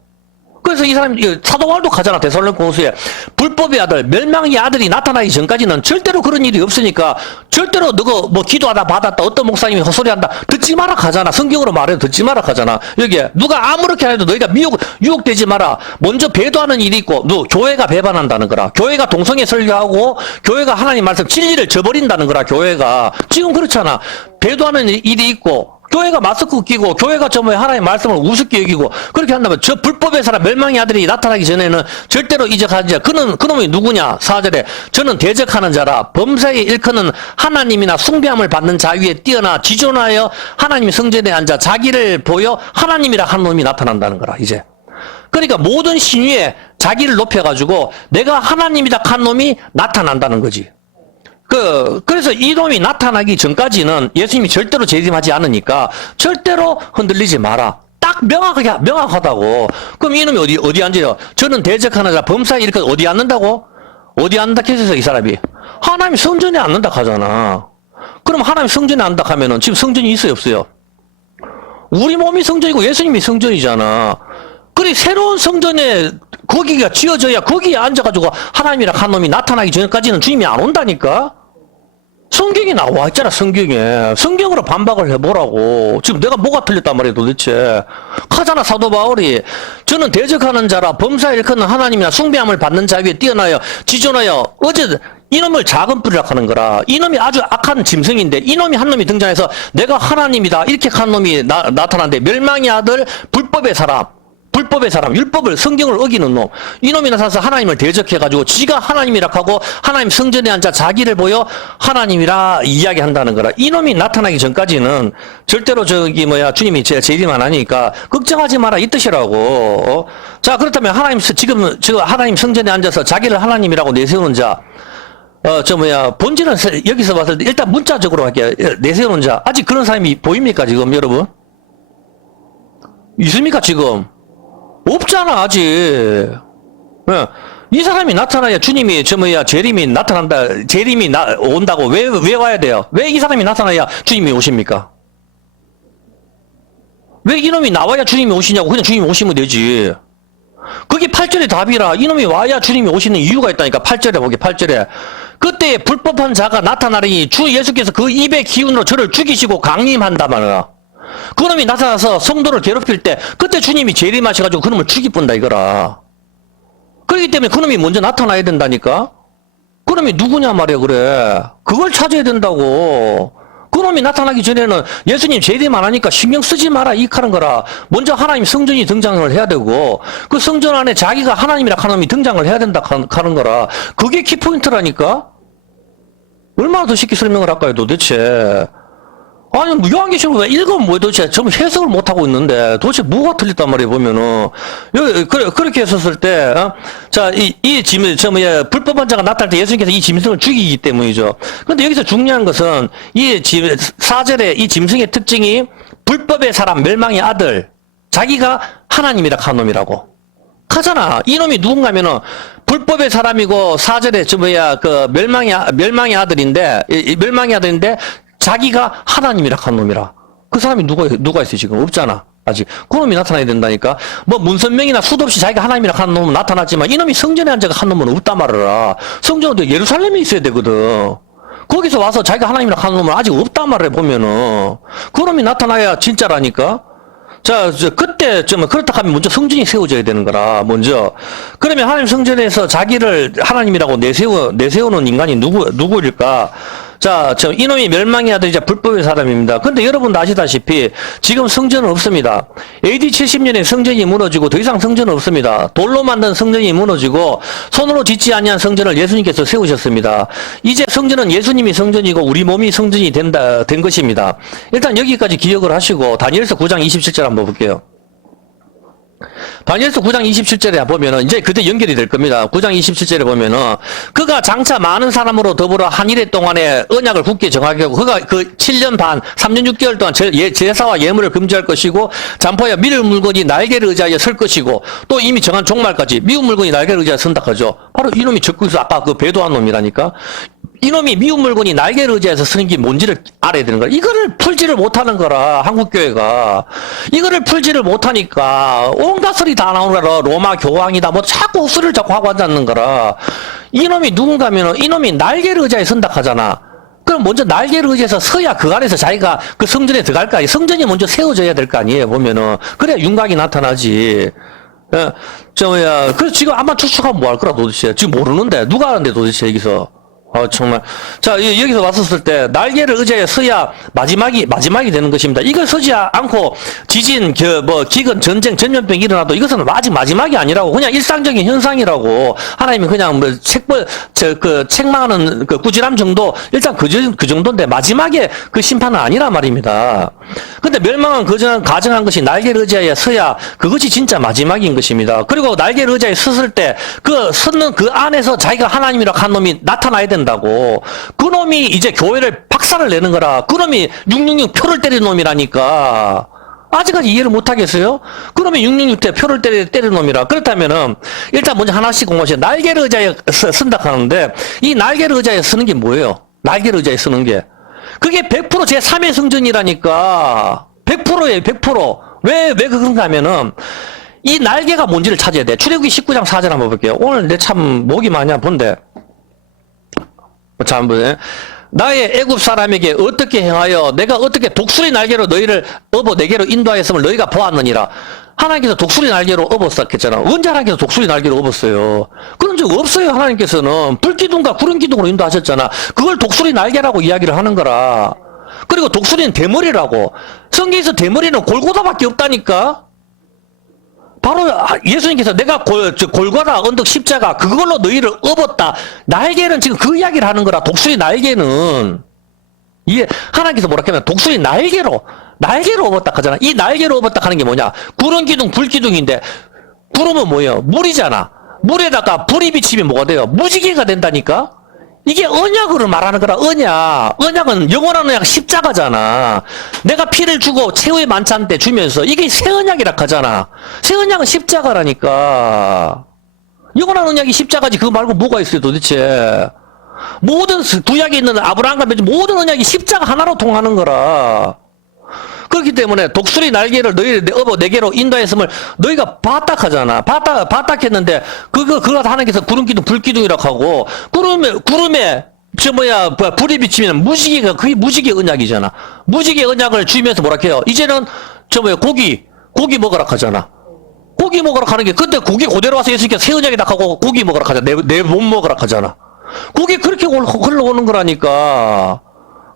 그래서 이 사람이 사도 바울도 가잖아. 데살로니가 후서에 불법의 아들, 멸망의 아들이 나타나기 전까지는 절대로 그런 일이 없으니까 절대로 너가 뭐 기도하다 받았다 어떤 목사님이 헛소리한다 듣지 마라 가잖아. 성경으로 말해도 듣지 마라 가잖아. 여기에 누가 아무렇게 해도 너희가 유혹되지 마라. 먼저 배도하는 일이 있고 너 교회가 배반한다는 거라. 교회가 동성애 설교하고 교회가 하나님 말씀 진리를 저버린다는 거라. 교회가 지금 그렇잖아. 배도하는 일이 있고 교회가 마스크 끼고 교회가 저 하나님 말씀을 우습게 여기고 그렇게 한다면 저 불법의 사람 멸망의 아들이 나타나기 전에는 절대로 이적하지 않아. 그놈이 누구냐? 4절에 저는 대적하는 자라 범사에 일컫는 하나님이나 숭배함을 받는 자 위에 뛰어나 지존하여 하나님 성전에 앉아 자기를 보여 하나님이라 한 놈이 나타난다는 거라. 이제 그러니까 모든 신위에 자기를 높여가지고 내가 하나님이다 한 놈이 나타난다는 거지. 그래서 이놈이 나타나기 전까지는 예수님이 절대로 재림하지 않으니까 절대로 흔들리지 마라. 딱 명확하다고. 그럼 이놈이 어디 앉아요? 저는 대적하는 자, 범사에 이렇게 어디 앉는다고? 어디 앉는다 했어요, 이 사람이? 하나님 성전에 앉는다 하잖아. 그럼 하나님 성전에 앉는다 하면은 지금 성전이 있어요, 없어요? 우리 몸이 성전이고 예수님이 성전이잖아. 그래, 새로운 성전에 거기가 지어져야 거기에 앉아가지고 하나님이랑 한 놈이 나타나기 전까지는 주님이 안 온다니까? 성경에 나와 있잖아, 성경에. 성경으로 반박을 해보라고. 지금 내가 뭐가 틀렸단 말이야, 도대체. 하잖아, 사도 바울이. 저는 대적하는 자라 범사에 일컫는 하나님이나 숭배함을 받는 자 위에 뛰어나여 지존하여 어제 이놈을 작은 뿌리라 하는 거라. 이놈이 아주 악한 짐승인데 이놈이 한 놈이 등장해서 내가 하나님이다 이렇게 한 놈이 나타나는데 멸망의 아들 불법의 사람, 율법을 성경을 어기는 놈 이놈이 나타나서 하나님을 대적해가지고 지가 하나님이라 하고 하나님 성전에 앉아 자기를 보여 하나님이라 이야기한다는 거라. 이놈이 나타나기 전까지는 절대로 주님이 재림 안 하니까 걱정하지 마라 이 뜻이라고. 자, 그렇다면 지금 하나님 성전에 앉아서 자기를 하나님이라고 내세우는 자 본질은 여기서 봤을 때 일단 문자적으로 할게요. 내세우는 자 아직 그런 사람이 보입니까 지금 여러분? 있습니까 지금? 없잖아 아직. 이 사람이 나타나야 주님이 재림이 나타난다. 재림이 온다고 왜 와야 돼요? 왜 이 사람이 나타나야 주님이 오십니까? 왜 이놈이 나와야 주님이 오시냐고. 그냥 주님이 오시면 되지. 그게 8절의 답이라. 이놈이 와야 주님이 오시는 이유가 있다니까. 8절에 보게 8절에 그때 불법한 자가 나타나리니 주 예수께서 그 입의 기운으로 저를 죽이시고 강림한다 말이야. 그놈이 나타나서 성도를 괴롭힐 때 그때 주님이 재림하셔가지고 그놈을 죽이뿐다 이거라. 그렇기 때문에 그놈이 먼저 나타나야 된다니까. 그놈이 누구냐 말이야. 그래 그걸 찾아야 된다고. 그놈이 나타나기 전에는 예수님 재림 안 하니까 신경 쓰지 마라 이 하는 거라. 먼저 하나님 성전이 등장을 해야 되고 그 성전 안에 자기가 하나님이라 하는 놈이 등장을 해야 된다 하는 거라. 그게 키포인트라니까. 얼마나 더 쉽게 설명을 할까요 도대체. 아니, 뭐, 요한계시록 왜 읽으면 뭐야, 도대체. 전부 해석을 못하고 있는데, 도대체 뭐가 틀렸단 말이에요, 보면은. 그렇게 했었을 때, 자, 불법한 자가 나타날 때 예수님께서 이 짐승을 죽이기 때문이죠. 근데 여기서 중요한 것은, 4절에 이 짐승의 특징이 불법의 사람, 멸망의 아들, 자기가 하나님이라 한 놈이라고. 하잖아. 이놈이 누군가면은, 불법의 사람이고, 4절에, 멸망의 아들인데, 자기가 하나님이라 한 놈이라. 그 사람이 누가 있어 지금? 없잖아. 아직. 그놈이 나타나야 된다니까. 뭐 문선명이나 수도 없이 자기가 하나님이라 한 놈은 나타났지만 이놈이 성전에 앉아가 한 놈은 없단 말이라. 성전은 예루살렘에 있어야 되거든. 거기서 와서 자기가 하나님이라 한 놈은 아직 없단 말이야 보면은. 그놈이 나타나야 진짜라니까. 자, 그때, 그렇다 하면 먼저 성전이 세워져야 되는 거라, 먼저. 그러면 하나님 성전에서 자기를 하나님이라고 내세우는 인간이 누구일까? 자, 이놈이 멸망의 아들이자 불법의 사람입니다. 근데 여러분도 아시다시피 지금 성전은 없습니다. AD 70년에 성전이 무너지고 더 이상 성전은 없습니다. 돌로 만든 성전이 무너지고 손으로 짓지 아니한 성전을 예수님께서 세우셨습니다. 이제 성전은 예수님이 성전이고 우리 몸이 성전이 된 것입니다. 일단 여기까지 기억을 하시고 다니엘서 9장 27절 한번 볼게요. 다니엘서 9장 27절에 보면은 이제 그때 연결이 될 겁니다. 9장 27절에 보면은 그가 장차 많은 사람으로 더불어 한 일해 동안에 언약을 굳게 정하게 하고 그가 그 7년 반 3년 6개월 동안 제사와 예물을 금지할 것이고 잠포야 미울 물건이 날개를 의지하여 설 것이고 또 이미 정한 종말까지 미운 물건이 날개를 의지하여 선다 하죠. 바로 이놈이 적그리스도 아까 그 배도한 놈이라니까. 이놈이 미운 물건이 날개를 의지해서 쓰는 게 뭔지를 알아야 되는 거야. 이거를 풀지를 못하는 거라, 한국교회가. 이거를 풀지를 못하니까, 온갖 소리 다 나오는 거라, 로마 교황이다, 뭐 자꾸 헛소리를 자꾸 하고 앉았는 거라. 이놈이 누군가면은, 이놈이 날개를 의지해 쓴다 하잖아. 그럼 먼저 날개를 의지해서 서야 그 안에서 자기가 그 성전에 들어갈 거 아니에요. 성전이 먼저 세워져야 될 거 아니에요, 보면은. 그래야 윤곽이 나타나지. 그래서 지금 암만 추측하면 뭐 할 거라, 도대체. 지금 모르는데, 누가 아는데, 도대체, 여기서. 정말. 자, 여기서 왔었을 때, 날개를 의지해 서야 마지막이 되는 것입니다. 이걸 서지 않고, 지진, 기근, 전쟁, 전염병이 일어나도 이것은 아직 마지막이 아니라고, 그냥 일상적인 현상이라고, 하나님이 그냥 책망하는 꾸지람 정도, 일단 그 정도인데, 마지막에 그 심판은 아니란 말입니다. 근데 멸망은 가정한 것이 날개를 의지하여 서야 그것이 진짜 마지막인 것입니다. 그리고 날개를 의지하여 섰을 때, 섰는 그 안에서 자기가 하나님이라고 한 놈이 나타나야 된다고. 그 놈이 이제 교회를 박살을 내는 거라. 그 놈이 666 표를 때리는 놈이라니까. 아직까지 이해를 못 하겠어요? 그러면 666 때 표를 때리는 놈이라. 그렇다면은, 일단 먼저 하나씩 공부하세요. 날개를 의지하여 쓴다 하는데, 이 날개를 의지하여 쓰는 게 뭐예요? 날개를 의지하여 쓰는 게. 그게 100% 제3의 성전이라니까. 100%예요, 100%. 왜 그런가 하면은, 이 날개가 뭔지를 찾아야 돼. 출애굽기 19장 4절 한번 볼게요. 오늘 내 참 목이 많이 아픈데. 자, 한번. 나의 애굽 사람에게 어떻게 행하여 내가 어떻게 독수리 날개로 너희를 업어 내게로 인도하였음을 너희가 보았느니라. 하나님께서 독수리 날개로 업었었겠잖아. 언제 하나님께서 독수리 날개로 업었어요? 그런 적 없어요. 하나님께서는 불기둥과 구름기둥으로 인도하셨잖아. 그걸 독수리 날개라고 이야기를 하는 거라. 그리고 독수리는 대머리라고. 성경에서 대머리는 골고다밖에 없다니까. 바로 예수님께서 내가 골고다 언덕 십자가 그걸로 너희를 업었다. 날개는 지금 그 이야기를 하는 거라. 독수리 날개는 이게 하나님께서 뭐라 하면 독수리 날개로 업었다 하잖아. 이 날개로 업었다 하는 게 뭐냐? 구름 기둥 불기둥인데 구름은 뭐예요? 물이잖아. 물에다가 불이 비치면 뭐가 돼요? 무지개가 된다니까. 이게 언약으로 말하는 거라. 언약은 영원한 언약 십자가잖아. 내가 피를 주고 최후의 만찬 때 주면서 이게 새 언약이라 하잖아. 새 언약은 십자가라니까. 영원한 언약이 십자가지. 그거 말고 뭐가 있어요 도대체. 모든 구약에 있는 아브라함과 모든 언약이 십자가 하나로 통하는 거라. 그렇기 때문에 독수리 날개를 너희 업어 내게로 인도했음을 너희가 봤다 하잖아. 봤다 했는데 그거 하나님께서 구름기둥 불기둥이라고 하고 구름에 불이 비치면 무지개가 그게 무지개 언약이잖아. 무지개 언약을 주면서 뭐라 해요? 이제는 고기 먹으라 하잖아. 고기 먹으라 하는 게 그때 고기 그대로 와서 예수님께서 새 언약이다 하고 고기 먹으라 하잖아. 내 몸 먹으라 하잖아. 그게 그렇게 흘러오는 거라니까.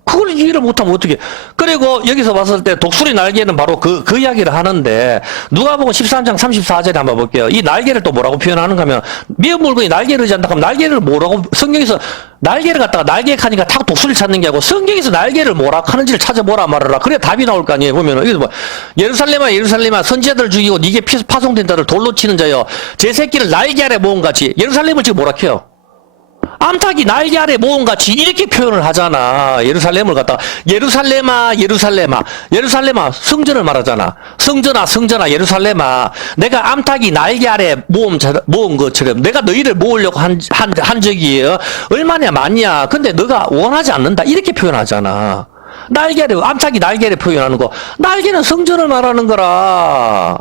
그걸 이해를 못하면 어떻게. 그리고 여기서 봤을 때 독수리 날개는 바로 그 이야기를 하는데, 누가복음 13장 34절에 한번 볼게요. 이 날개를 또 뭐라고 표현하는가 하면, 미운 물건이 날개를 의지한다 하면 날개를 뭐라고, 성경에서 날개를 갖다가 날개 하니까 탁 독수리를 찾는 게 아니고, 성경에서 날개를 뭐라 하는지를 찾아보라 말하라. 그래 답이 나올 거 아니에요. 보면은, 여기서 뭐, 예루살렘아, 선지자들 죽이고 니게 파송된 자를 돌로 치는 자여, 제 새끼를 날개 아래 모은 같이, 예루살렘을 지금 뭐라 해요? 암탉이 날개 아래 모음같이 이렇게 표현을 하잖아. 예루살렘을 갖다가 예루살렘아 성전을 말하잖아. 성전아 예루살렘아 내가 암탉이 날개 아래 모은 것처럼 내가 너희를 모으려고 한 적이 얼마나 많냐. 근데 너가 원하지 않는다 이렇게 표현하잖아. 암탉이 날개를 표현하는 거. 날개는 성전을 말하는 거라.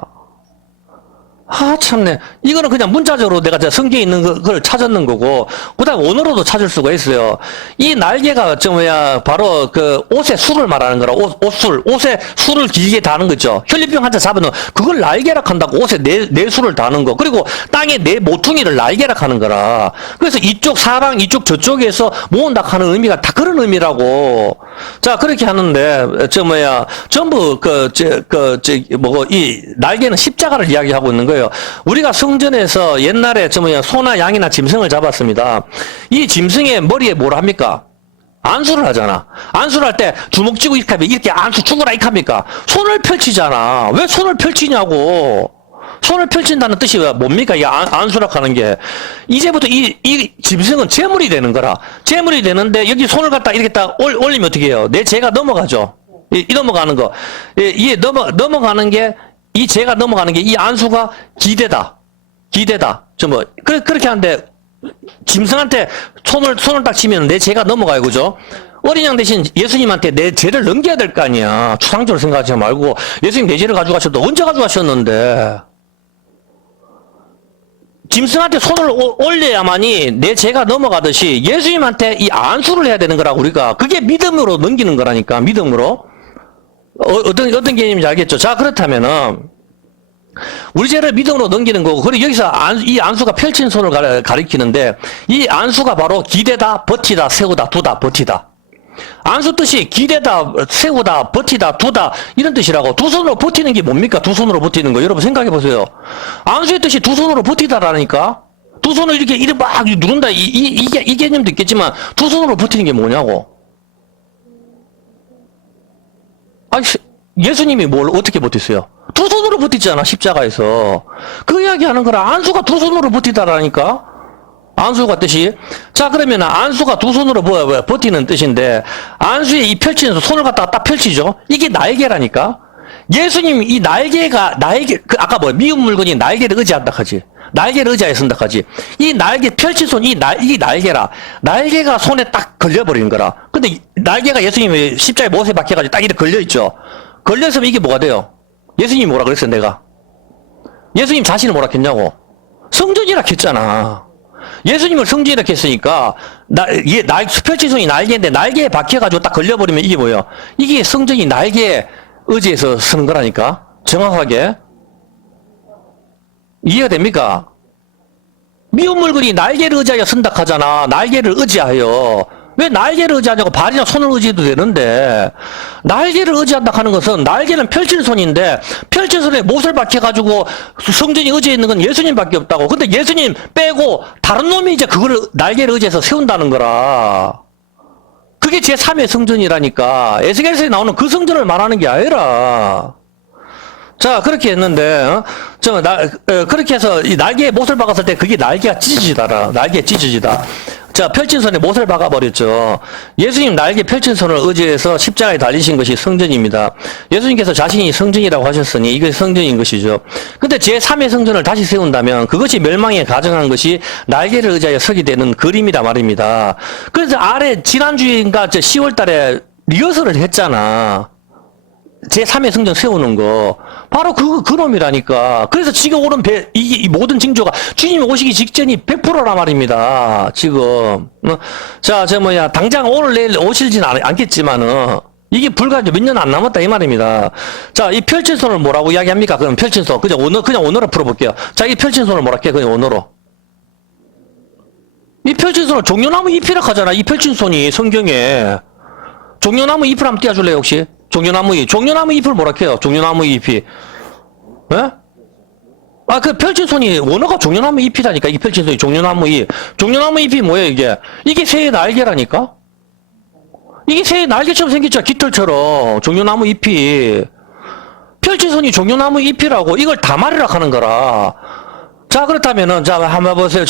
참네. 이거는 그냥 문자적으로 내가 성경에 있는 걸 찾았는 거고, 그 다음에 원어로도 찾을 수가 있어요. 이 날개가 바로 옷에 술을 말하는 거라. 옷에 술을 길게 다는 거죠. 혈류병 환자 잡으면 그걸 날개라 한다고. 옷에 내 술을 다는 거. 그리고 땅에 내 모퉁이를 날개라 하는 거라. 그래서 이쪽 사방, 이쪽 저쪽에서 모은다 하는 의미가 다 그런 의미라고. 자, 그렇게 하는데, 전부, 이 날개는 십자가를 이야기하고 있는 거예요. 우리가 성전에서 옛날에 소나 양이나 짐승을 잡았습니다. 이 짐승의 머리에 뭘 합니까? 안수를 하잖아. 안수를 할 때 주먹 쥐고 이렇게 안수 죽어라 이렇게 합니까? 손을 펼치잖아. 왜 손을 펼치냐고. 손을 펼친다는 뜻이 뭡니까? 이 안수락 하는 게. 이제부터 이 짐승은 제물이 되는 거라. 제물이 되는데 여기 손을 갖다 이렇게 딱 올리면 어떻게 해요? 내 죄가 넘어가죠. 이 넘어가는 거. 이게 넘어가는 게 이 죄가 넘어가는 게 이 안수가 기대다. 그렇게 하는데 짐승한테 손을 딱 치면 내 죄가 넘어가요, 그죠? 어린 양 대신 예수님한테 내 죄를 넘겨야 될 거 아니야. 추상적으로 생각하지 말고, 예수님 내 죄를 가져가셨다. 언제 가져가셨는데? 짐승한테 손을 올려야만이 내 죄가 넘어가듯이 예수님한테 이 안수를 해야 되는 거라고, 우리가. 그게 믿음으로 넘기는 거라니까, 믿음으로. 어떤 개념인지 알겠죠? 자, 그렇다면은, 우리 죄를 믿음으로 넘기는 거고, 그리고 여기서 이 안수가 펼친 손을 가리키는데, 이 안수가 바로 기대다, 버티다, 세우다, 두다, 버티다. 안수 뜻이 기대다, 세우다, 버티다, 두다, 이런 뜻이라고. 두 손으로 버티는 게 뭡니까? 두 손으로 버티는 거. 여러분 생각해 보세요. 안수의 뜻이 두 손으로 버티다라니까? 두 손을 이렇게 막 누른다. 이 개념도 있겠지만, 두 손으로 버티는 게 뭐냐고. 아니, 예수님이 뭘 어떻게 버티세요? 두 손으로 버티잖아, 십자가에서. 그 이야기 하는 거라. 안수가 두 손으로 버티다라니까? 안수가 뜻이. 자, 그러면 안수가 두 손으로 버티는 뜻인데, 안수에 이 펼치는 손을 갖다가 딱 펼치죠? 이게 날개라니까? 예수님 이 날개가, 아까 미운 물건이 날개를 의지한다 하지. 날개를 의지하여 쓴다 하지. 이 날개, 펼친 손, 이 날개라. 날개가 손에 딱 걸려버리는 거라. 근데 날개가 예수님이 십자가에 못에 박혀가지고 딱 이렇게 걸려있죠? 걸려있으면 이게 뭐가 돼요? 예수님이 뭐라 그랬어요, 내가? 예수님 자신을 뭐라 했냐고? 성전이라 했잖아. 예수님을 성전이라 했으니까, 펼친 손이 날개인데, 날개에 박혀가지고 딱 걸려버리면 이게 뭐예요? 이게 성전이 날개에 의지해서 쓰는 거라니까? 정확하게. 이해가 됩니까? 미운 물건이 날개를 의지하여 쓴다 하잖아. 날개를 의지하여. 왜 날개를 의지하냐고, 발이나 손을 의지해도 되는데, 날개를 의지한다 하는 것은, 날개는 펼친 손인데, 펼친 손에 못을 박혀가지고 성전이 의지해 있는 건 예수님밖에 없다고. 근데 예수님 빼고 다른 놈이 이제 그거를 날개를 의지해서 세운다는 거라. 그게 제3의 성전이라니까. 에스겔서에 나오는 그 성전을 말하는 게 아니라. 자, 그렇게 했는데, 그렇게 해서 이 날개에 못을 박았을 때 그게 날개가 찢어지더라. 날개 찢어지다. 자, 펼친 손에 못을 박아버렸죠. 예수님 날개 펼친 손을 의지해서 십자가에 달리신 것이 성전입니다. 예수님께서 자신이 성전이라고 하셨으니 이것이 성전인 것이죠. 근데 제3의 성전을 다시 세운다면 그것이 멸망에 가정한 것이 날개를 의지하여 서게 되는 그림이다 말입니다. 그래서 지난주인가 10월 달에 리허설을 했잖아. 제3의 성전 세우는 거. 바로 그 놈이라니까. 그래서 지금 오는 이 모든 징조가 주님이 오시기 직전이 100%라 말입니다. 지금. 자, 당장 오늘 내일 오실진 않겠지만은, 이게 불과 몇 년 안 남았다, 이 말입니다. 자, 이 펼친 손을 뭐라고 이야기합니까? 그럼 펼친 손. 그냥 언어로 풀어볼게요. 자, 이 펼친 손을 뭐라 할게요? 그냥 언어로. 이 펼친 손을 종려나무 잎이라고 하잖아. 이 펼친 손이 성경에. 종려나무 잎을 한번 띄워줄래요, 혹시? 종려나무 잎을 뭐라 해요? 종려나무 잎이. 예? 그 펼친 손이, 원어가 종려나무 잎이라니까. 이 펼친 손이 종려나무 잎. 종려나무 잎이 뭐예요, 이게? 이게 새의 날개라니까? 이게 새의 날개처럼 생겼죠, 깃털처럼. 종려나무 잎이. 펼친 손이 종려나무 잎이라고, 이걸 다 말이라 하는 거라. 자, 그렇다면은, 자, 한번 보세요.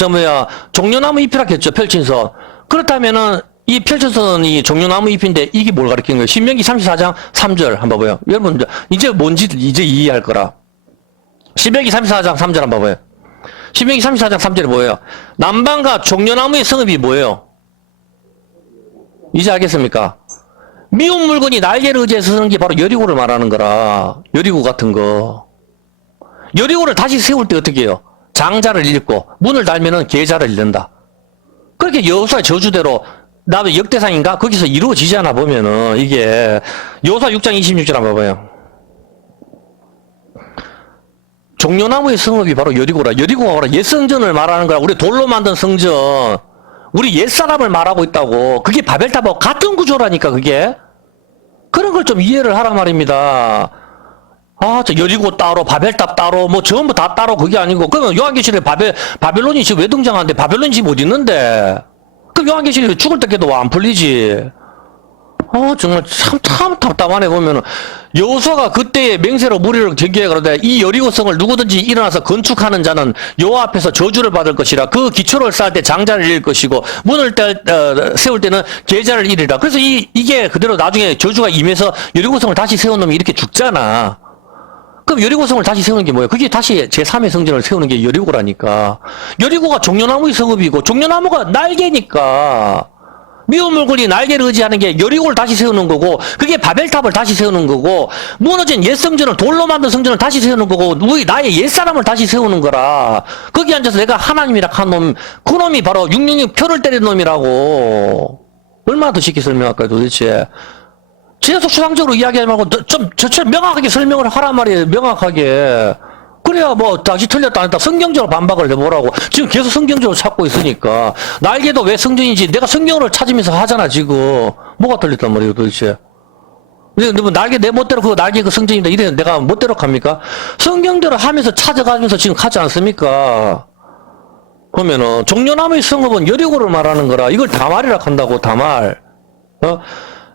종려나무 잎이라 했죠, 펼친 손. 그렇다면은, 이 펼쳐서는 종려나무 잎인데 이게 뭘 가리키는 거예요? 신명기 34장 3절 한번 봐봐요. 여러분 이제 뭔지 이제 이해할 거라. 신명기 34장 3절 한번 봐봐요. 신명기 34장 3절이 뭐예요? 남방과 종려나무의 성읍이 뭐예요? 이제 알겠습니까? 미운 물건이 날개를 의지해서 쓰는 게 바로 여리고를 말하는 거라. 여리고 같은 거. 여리고를 다시 세울 때 어떻게 해요? 장자를 읽고 문을 달면은 계자를 읽는다. 그렇게 여호수아의 저주대로 나도 역대상인가? 거기서 이루어지잖아, 보면은. 이게. 여호수아 6장 26절 한번 봐봐요. 종려나무의 성읍이 바로 여리고라. 여리고가 바로 옛성전을 말하는 거라. 우리 돌로 만든 성전. 우리 옛사람을 말하고 있다고. 그게 바벨탑하고 같은 구조라니까, 그게. 그런 걸 좀 이해를 하란 말입니다. 여리고 따로, 바벨탑 따로, 전부 다 따로, 그게 아니고. 그러면 요한계시록에 바벨론이 지금 왜 등장하는데, 바벨론이 지금 어디 있는데? 그럼 요한계시록에 죽을 때까지도 안 풀리지. 정말 참 답답하네, 보면은. 여호수아가 그때의 맹세로 무리를 경계해 그러되 이 여리고성을 누구든지 일어나서 건축하는 자는 여호와 앞에서 저주를 받을 것이라. 그 기초를 쌓을 때 장자를 잃을 것이고 문을 세울 때는 계자를 잃으리라. 그래서 이게 그대로 나중에 저주가 임해서 여리고성을 다시 세운 놈이 이렇게 죽잖아. 그럼 여리고성을 다시 세우는 게 뭐예요? 그게 다시 제3의 성전을 세우는 게 여리고라니까. 여리고가 종려나무의 성읍이고 종려나무가 날개니까 미운 물건이 날개를 의지하는 게 여리고를 다시 세우는 거고, 그게 바벨탑을 다시 세우는 거고, 무너진 옛 성전을 돌로 만든 성전을 다시 세우는 거고, 나의 옛사람을 다시 세우는 거라. 거기 앉아서 내가 하나님이라 한 놈, 그 놈이 바로 666 표를 때린 놈이라고. 얼마나 더 쉽게 설명할까요, 도대체? 계속 추상적으로 이야기하지 말고 저처럼 명확하게 설명을 하란 말이에요. 명확하게. 그래야 뭐 다시 틀렸다 안 했다 성경적으로 반박을 해보라고. 지금 계속 성경적으로 찾고 있으니까. 날개도 왜 성전인지 내가 성경을 찾으면서 하잖아 지금. 뭐가 틀렸단 말이에요 도대체. 근데 뭐 날개 내 멋대로 그 날개 그 성전이다 이래 내가 멋대로 갑니까? 성경대로 하면서 찾아가면서 지금 하지 않습니까? 그러면은 종려나무의 성읍은 여리고를 말하는 거라. 이걸 다말이라 한다고. 다말.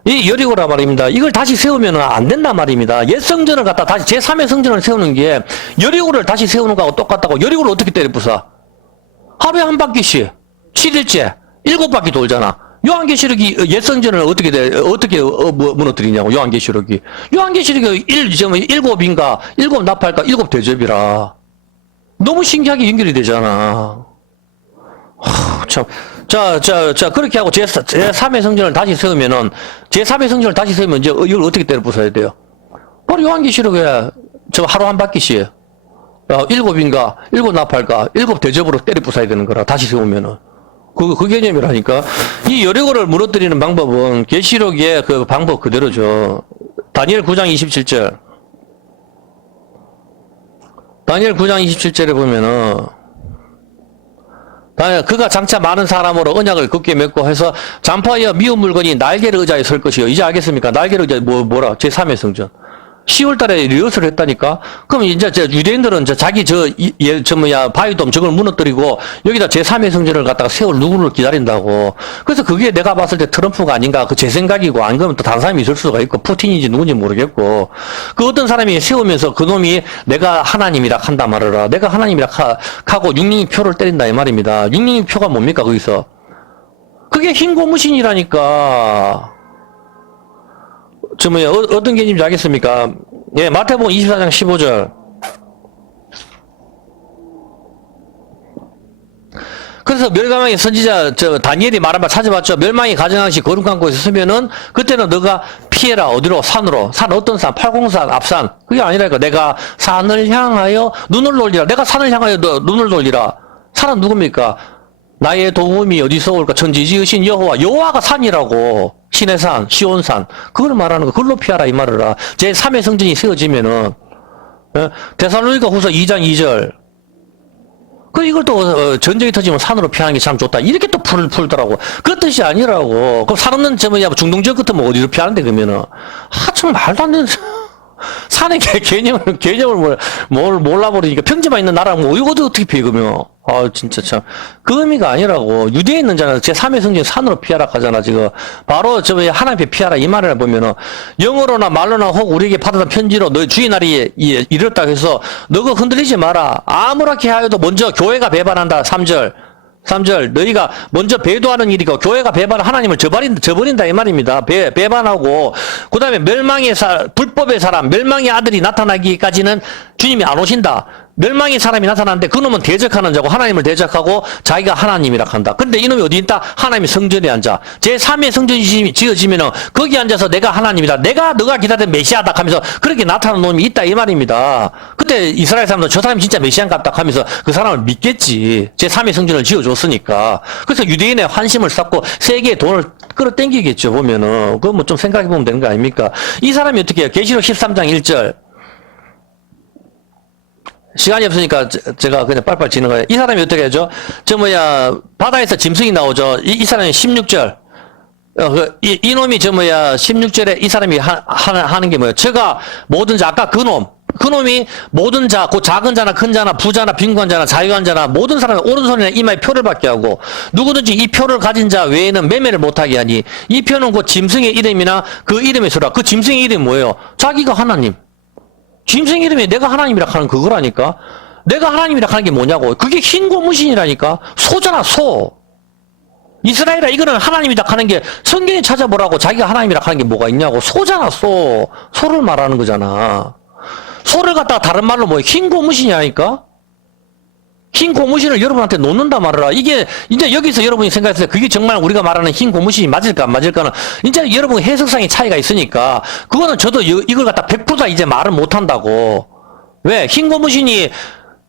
이 여리고라 말입니다. 이걸 다시 세우면 안 된단 말입니다. 옛 성전을 갖다 다시 제3의 성전을 세우는 게 여리고를 다시 세우는 거하고 똑같다고. 여리고를 어떻게 때려 부숴? 하루에 한 바퀴씩 7일째 7바퀴 돌잖아. 요한계시록이 옛 성전을 어떻게 무너뜨리냐고. 요한계시록이 7인가 7 나팔까 7 대접이라. 너무 신기하게 연결이 되잖아. 참. 그렇게 하고 제3의 성전을 다시 세우면은, 제3의 성전을 다시 세우면 이제 이걸 어떻게 때려 부숴야 돼요? 바로 요한계시록에 하루 한 바퀴씩, 7인가, 7 나팔까, 7 대접으로 때려 부숴야 되는 거라, 다시 세우면은. 그 개념이라니까. 이 여리고를 무너뜨리는 방법은 계시록의 그 방법 그대로죠. 다니엘 9장 27절. 다니엘 9장 27절에 보면은, 그가 장차 많은 사람으로 언약을 굳게 맺고 해서 잔파하여 미운 물건이 날개를 의자에 설 것이요. 이제 알겠습니까? 날개를 의자에 뭐라? 제3의 성전. 10월 달에 리허설을 했다니까? 그럼 이제 유대인들은 자기 바위돔 저걸 무너뜨리고 여기다 제3의 성전을 갖다가 세울 누구를 기다린다고. 그래서 그게 내가 봤을 때 트럼프가 아닌가. 그 제 생각이고, 안 그러면 또 다른 사람이 있을 수가 있고, 푸틴인지 누군지 모르겠고. 그 어떤 사람이 세우면서 그 놈이 내가 하나님이라 한다 말하라. 내가 하나님이라 하고 666 표를 때린다 이 말입니다. 666 표가 뭡니까, 거기서? 그게 흰 고무신이라니까. 어떤 개념인지 알겠습니까? 예, 마태복음 24장 15절. 그래서 멸망의 선지자, 다니엘이 말한 바 찾아봤죠. 멸망이 가정하시 거룩한 곳에 서면은, 그때는 너가 피해라. 어디로? 산으로. 산, 어떤 산? 팔공산, 앞산. 그게 아니라니까. 내가 산을 향하여 눈을 돌리라. 내가 산을 향하여 눈을 돌리라. 산은 누굽니까? 나의 도움이 어디서 올까? 천지 지으신 여호와. 여호와가 산이라고. 신의 산, 시온산. 그걸 말하는 거. 그걸로 피하라 이 말이라. 제3의 성전이 세워지면은, 데살로니가 후서 2장 2절. 이걸 또, 전쟁이 터지면 산으로 피하는 게 참 좋다. 이렇게 또 풀더라고. 그 뜻이 아니라고. 그럼 산 없는, 중동 지역 같으면 어디로 피하는데, 그러면은. 참 말도 안 되는. 산의 개념을 몰라버리니까 평지만 있는 나라면 이거 어떻게 피해, 그러면. 진짜 참. 그 의미가 아니라고. 유대에 있는 자는 제3의 성전 산으로 피하라 하잖아, 지금. 바로 하나님 앞에 피하라 이 말을 보면은, 영어로나 말로나 혹 우리에게 받았던 편지로 너희 주의 날이 이르렀다고 해서, 너가 흔들리지 마라. 아무렇게 하여도 먼저 교회가 배반한다, 3절. 너희가 먼저 배도하는 일이고 교회가 하나님을 저버린다 이 말입니다. 배반하고 그 다음에 불법의 사람, 멸망의 아들이 나타나기까지는 주님이 안 오신다. 멸망의 사람이 나타나는데 그놈은 대적하는 자고 하나님을 대적하고 자기가 하나님이라 한다. 근데 이놈이 어디 있다? 하나님의 성전에 앉아. 제3의 성전이 지어지면은 거기 앉아서 내가 하나님이다. 너가 기다리는 메시아다 하면서 그렇게 나타나는 놈이 있다 이 말입니다. 그때 이스라엘 사람도 저 사람이 진짜 메시아인갑다 하면서 그 사람을 믿겠지. 제3의 성전을 지어줬으니까. 그래서 유대인의 환심을 쌓고 세계의 돈을 끌어당기겠죠 보면은. 그거 뭐 좀 생각해보면 되는 거 아닙니까? 이 사람이 어떻게 해요? 계시록 13장 1절. 시간이 없으니까 제가 그냥 빨빨 지는 거예요. 이 사람이 어떻게 하죠? 바다에서 짐승이 나오죠. 이 사람이 16절. 이놈이 16절에 이 사람이 하는 게 뭐예요? 제가 모든 자, 아까 그놈이 모든 자, 그 작은 자나 큰 자나 부자나 빈곤한 자나 자유한 자나 모든 사람이 오른손이나 이마에 표를 받게 하고 누구든지 이 표를 가진 자 외에는 매매를 못하게 하니 이 표는 그 짐승의 이름이나 그 이름의 수라. 그 짐승의 이름이 뭐예요? 자기가 하나님. 짐승 이름이 내가 하나님이라 하는 그거라니까. 내가 하나님이라 하는 게 뭐냐고. 그게 흰 고무신이라니까. 소잖아, 소. 이스라엘아, 이거는 하나님이다 하는 게 성경에 찾아보라고. 자기가 하나님이라 하는 게 뭐가 있냐고. 소잖아, 소. 소를 말하는 거잖아. 소를 갖다가 다른 말로 뭐 흰 고무신이라니까? 흰 고무신을 여러분한테 놓는다 말이라. 이게 이제 여기서 여러분이 생각했을 때 그게 정말 우리가 말하는 흰 고무신이 맞을까 안 맞을까는 이제 여러분 해석상의 차이가 있으니까 그거는 저도 이걸 갖다 100%다 이제 말을 못 한다고. 왜? 흰 고무신이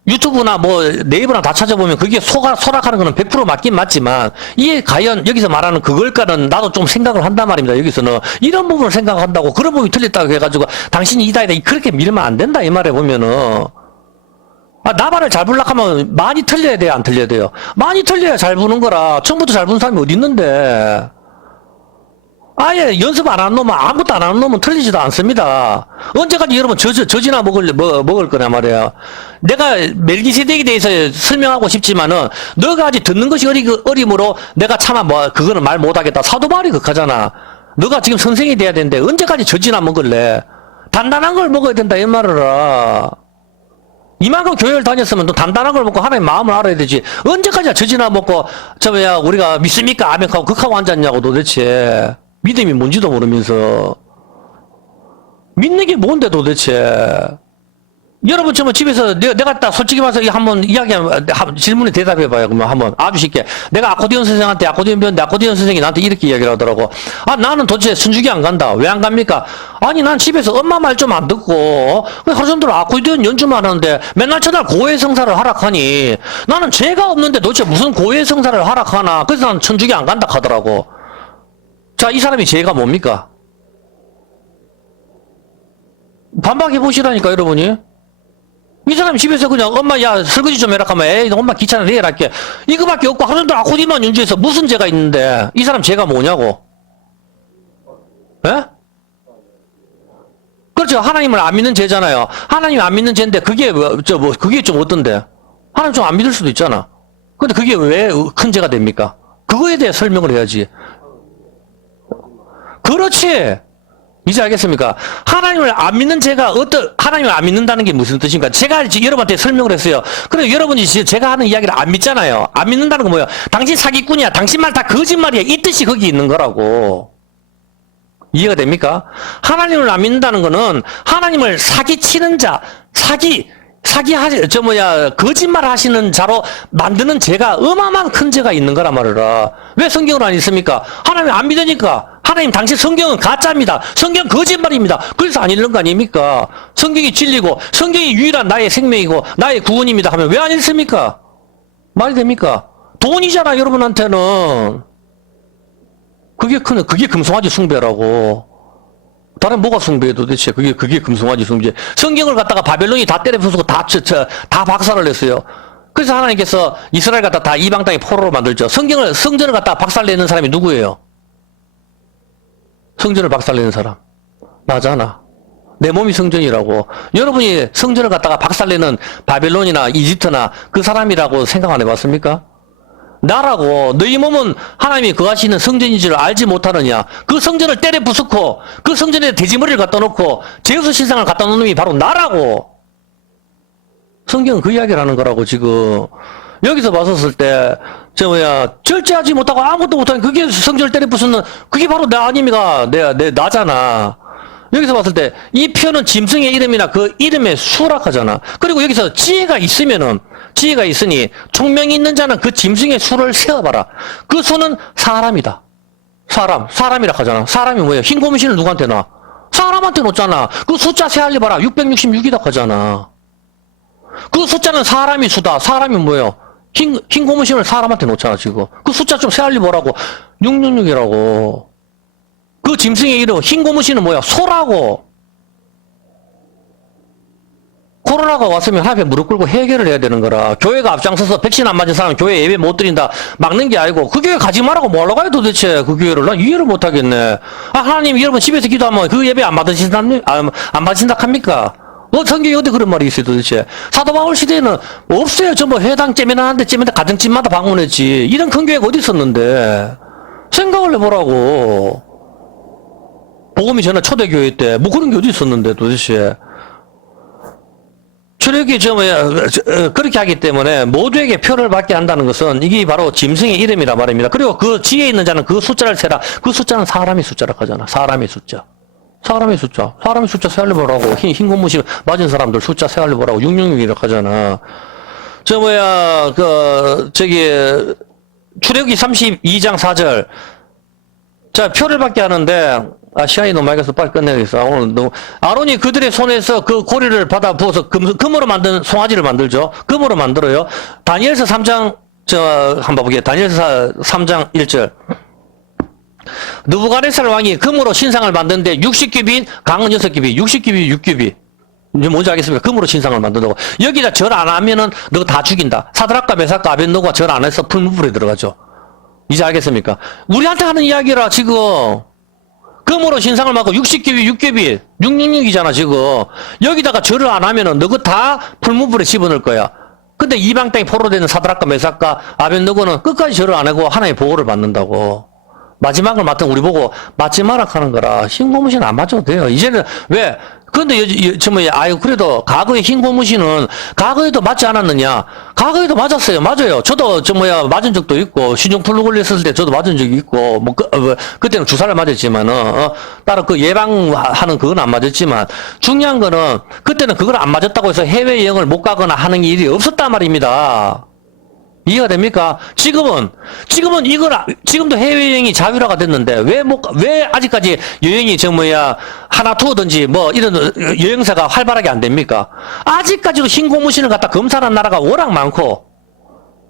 유튜브나 뭐 네이버나 다 찾아보면 그게 소락하는 거는 100% 맞긴 맞지만 이게 과연 여기서 말하는 그걸까는 나도 좀 생각을 한단 말입니다. 여기서는 이런 부분을 생각한다고 그런 부분이 틀렸다고 해가지고 당신이 이다이다 그렇게 밀면 안 된다 이 말에 보면은 나 말을 잘 불락하면 많이 틀려야 돼요 안 틀려야 돼요? 많이 틀려야 잘 부는 거라. 처음부터 잘 부는 사람이 어디 있는데 아예 연습 안 하는 놈은 아무것도 안 하는 놈은 틀리지도 않습니다. 언제까지 여러분 저지나 먹을 거냐 말이야. 내가 멜기세덱에 대해서 설명하고 싶지만은 너가 아직 듣는 것이 어림으로 내가 차마 뭐 그거는 말 못하겠다. 사도 바울이 극하잖아. 너가 지금 선생이 돼야 되는데 언제까지 저지나 먹을래? 단단한 걸 먹어야 된다 이 말이라. 이만큼 교회를 다녔으면 또 단단한 걸 먹고 하나님 마음을 알아야 되지. 언제까지 저지나 먹고 우리가 믿습니까? 아멘하고 극하고 앉았냐고 도대체. 믿음이 뭔지도 모르면서 믿는 게 뭔데 도대체. 여러분 처음 집에서 내가 딱 솔직히 말해서 한번 질문에 대답해봐요. 그러면 한번 아주 쉽게 내가 아코디언 선생한테 아코디언 배웠는데 아코디언 선생이 나한테 이렇게 이야기를 하더라고. 나는 도대체 순죽이 안 간다. 왜 안 갑니까? 아니 난 집에서 엄마 말 좀 안 듣고 하루 종일 아코디언 연주만 하는데 맨날 첫날 고해성사를 하락하니 나는 죄가 없는데 도대체 무슨 고해성사를 하락하나. 그래서 난 천주기 안 간다 하더라고. 자, 이 사람이 죄가 뭡니까? 반박해 보시라니까 여러분이. 이 사람이 집에서 그냥 엄마 야 설거지 좀 해라 하면 에이 엄마 귀찮아 내일 할게 이거밖에 없고 하루 종일 아코디만 연주해서 무슨 죄가 있는데 이 사람 죄가 뭐냐고. 예? 그렇죠. 하나님을 안 믿는 죄잖아요. 하나님 안 믿는 죄인데 그게 그게 좀 어떤데? 하나님 좀 안 믿을 수도 있잖아. 근데 그게 왜 큰 죄가 됩니까? 그거에 대해 설명을 해야지. 그렇지. 이제 알겠습니까? 하나님을 안 믿는 제가 하나님을 안 믿는다는 게 무슨 뜻입니까? 제가 여러분한테 설명을 했어요. 그래, 여러분이 제가 하는 이야기를 안 믿잖아요. 안 믿는다는 건 뭐예요? 당신 사기꾼이야. 당신 말 다 거짓말이야. 이 뜻이 거기 있는 거라고. 이해가 됩니까? 하나님을 안 믿는다는 거는 하나님을 사기치는 자, 거짓말 하시는 자로 만드는 죄가 어마어마한 큰 죄가 있는 거란 말이라. 왜 성경을 안 읽습니까? 하나님 안 믿으니까. 하나님 당신 성경은 가짜입니다. 성경 거짓말입니다. 그래서 안 읽는 거 아닙니까? 성경이 진리고 성경이 유일한 나의 생명이고 나의 구원입니다 하면 왜 안 읽습니까? 말이 됩니까? 돈이잖아 여러분한테는. 그게 금송아지 숭배라고. 다른 뭐가 숭배해 도대체. 그게 금송아지 숭배. 성경을 갖다가 바벨론이 다 때려 부수고 다 박살을 냈어요. 그래서 하나님께서 이스라엘 갖다 다 이방 땅에 포로로 만들죠. 성전을 갖다 박살내는 사람이 누구예요? 성전을 박살내는 사람. 나잖아. 내 몸이 성전이라고. 여러분이 성전을 갖다가 박살내는 바벨론이나 이집트나 그 사람이라고 생각 안 해봤습니까? 나라고. 너희 몸은 하나님이 거하시는 성전인 줄 알지 못하느냐. 그 성전을 때려 부수고 그 성전에 돼지머리를 갖다 놓고 제우스 신상을 갖다 놓는 놈이 바로 나라고. 성경은 그 이야기를 하는 거라고 지금. 여기서 봤었을 때 절제하지 못하고 아무것도 못하는 그게 성전을 때려 부수는 그게 바로 나 아닙니까? 나잖아. 여기서 봤을 때 이 표는 짐승의 이름이나 그 이름에 수락하잖아. 그리고 여기서 지혜가 있으니 총명이 있는 자는 그 짐승의 수를 세어봐라. 그 수는 사람이다. 사람이라 하잖아. 사람이 뭐예요? 흰 고무신을 누구한테 놔? 사람한테 놓잖아. 그 숫자 세알리 봐라. 666이다 하잖아. 그 숫자는 사람이 수다. 사람이 뭐예요? 흰 고무신을 사람한테 놓잖아 지금. 그 숫자 좀 세알리 보라고. 666이라고. 그 짐승의 이름 흰 고무신은 뭐야? 소라고. 코로나가 왔으면 하나님 앞에 무릎 꿇고 해결을 해야 되는 거라. 교회가 앞장서서 백신 안 맞은 사람 교회 예배 못 드린다 막는 게 아니고 그 교회 가지 말라고 뭐하러 가요 도대체. 그 교회를 난 이해를 못 하겠네. 하나님 여러분 집에서 기도하면 그 예배 안 받으신다 합니까? 성경에 어디 그런 말이 있어요 도대체. 사도 바울 시대에는 없어요. 전부 회당 째면하는데 가정집마다 방문했지. 이런 큰 교회가 어디 있었는데. 생각을 해보라고. 복음이 전에 초대교회 때 뭐 그런 게 어디 있었는데 도대체. 출애굽이 그렇게 하기 때문에 모두에게 표를 받게 한다는 것은 이게 바로 짐승의 이름이라 말입니다. 그리고 그 지혜에 있는 자는 그 숫자를 세라. 그 숫자는 사람의 숫자라고 하잖아. 사람의 숫자. 사람의 숫자 세알려보라고. 흰 고무신 맞은 사람들 숫자 세알려보라고. 666이라고 하잖아. 출애굽기 32장 4절. 자, 표를 받게 하는데, 시간이 너무 많이 가서 빨리 끝내야겠어. 오늘 너무, 아론이 그들의 손에서 그 고리를 받아 부어서 금으로 만든 송아지를 만들죠. 금으로 만들어요. 다니엘서 3장, 한번 봐보게. 다니엘서 3장 1절. 느부갓네살 왕이 금으로 신상을 만드는데 60규빗, 강은 6규빗, 60규빗, 6규빗. 이제 뭔지 알겠습니까? 금으로 신상을 만든다고. 여기다 절 안 하면은 너 다 죽인다. 사드락과 메삭과 아벳노고가 절 안 해서 풀무불에 들어가죠. 이제 알겠습니까? 우리한테 하는 이야기라, 지금. 금으로 신상을 만고 60규빗, 6규빗, 666이잖아, 지금. 여기다가 절을 안 하면은 너 그거 다 풀무불에 집어넣을 거야. 근데 이방 땅에 포로되는 사드락과 메삭과 아벳노고는 끝까지 절을 안 하고 하나의 보호를 받는다고. 마지막을 맡은 우리 보고 맞지 마라 하는 거라. 흰 고무신 안 맞아도 돼요. 이제는 왜? 근데 그래도 과거의 흰 고무신은 과거에도 맞지 않았느냐? 과거에도 맞았어요. 맞아요. 저도 맞은 적도 있고 신종플루 걸렸을 때 저도 맞은 적이 있고 그때는 주사를 맞았지만은 따로 그 예방하는 그건 안 맞았지만 중요한 거는 그때는 그걸 안 맞았다고 해서 해외 여행을 못 가거나 하는 일이 없었단 말입니다. 이해가 됩니까? 지금은 지금도 해외여행이 자유화가 됐는데, 왜 아직까지 여행이 하나 투어든지 이런 여행사가 활발하게 안 됩니까? 아직까지도 흰 고무신을 갖다 검사하는 나라가 워낙 많고,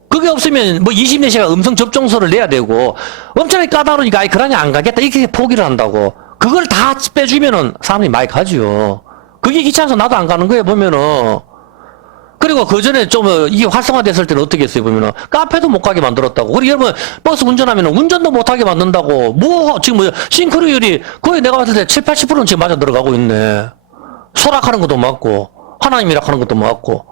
그게 없으면 24시간 음성 접종서를 내야 되고, 엄청나게 까다로우니까, 그러니 안 가겠다. 이렇게 포기를 한다고. 그걸 다 빼주면은 사람들이 많이 가지요. 그게 귀찮아서 나도 안 가는 거예요, 보면은. 그리고 그 전에 이게 활성화됐을 때는 어떻게 했어요, 보면은. 카페도 못 가게 만들었다고. 그리고 여러분, 버스 운전하면은 운전도 못 하게 만든다고. 지금 싱크로율이 거의 내가 봤을 때 7, 80%는 지금 맞아 들어가고 있네. 소락하는 것도 맞고, 하나님이라 하는 것도 맞고.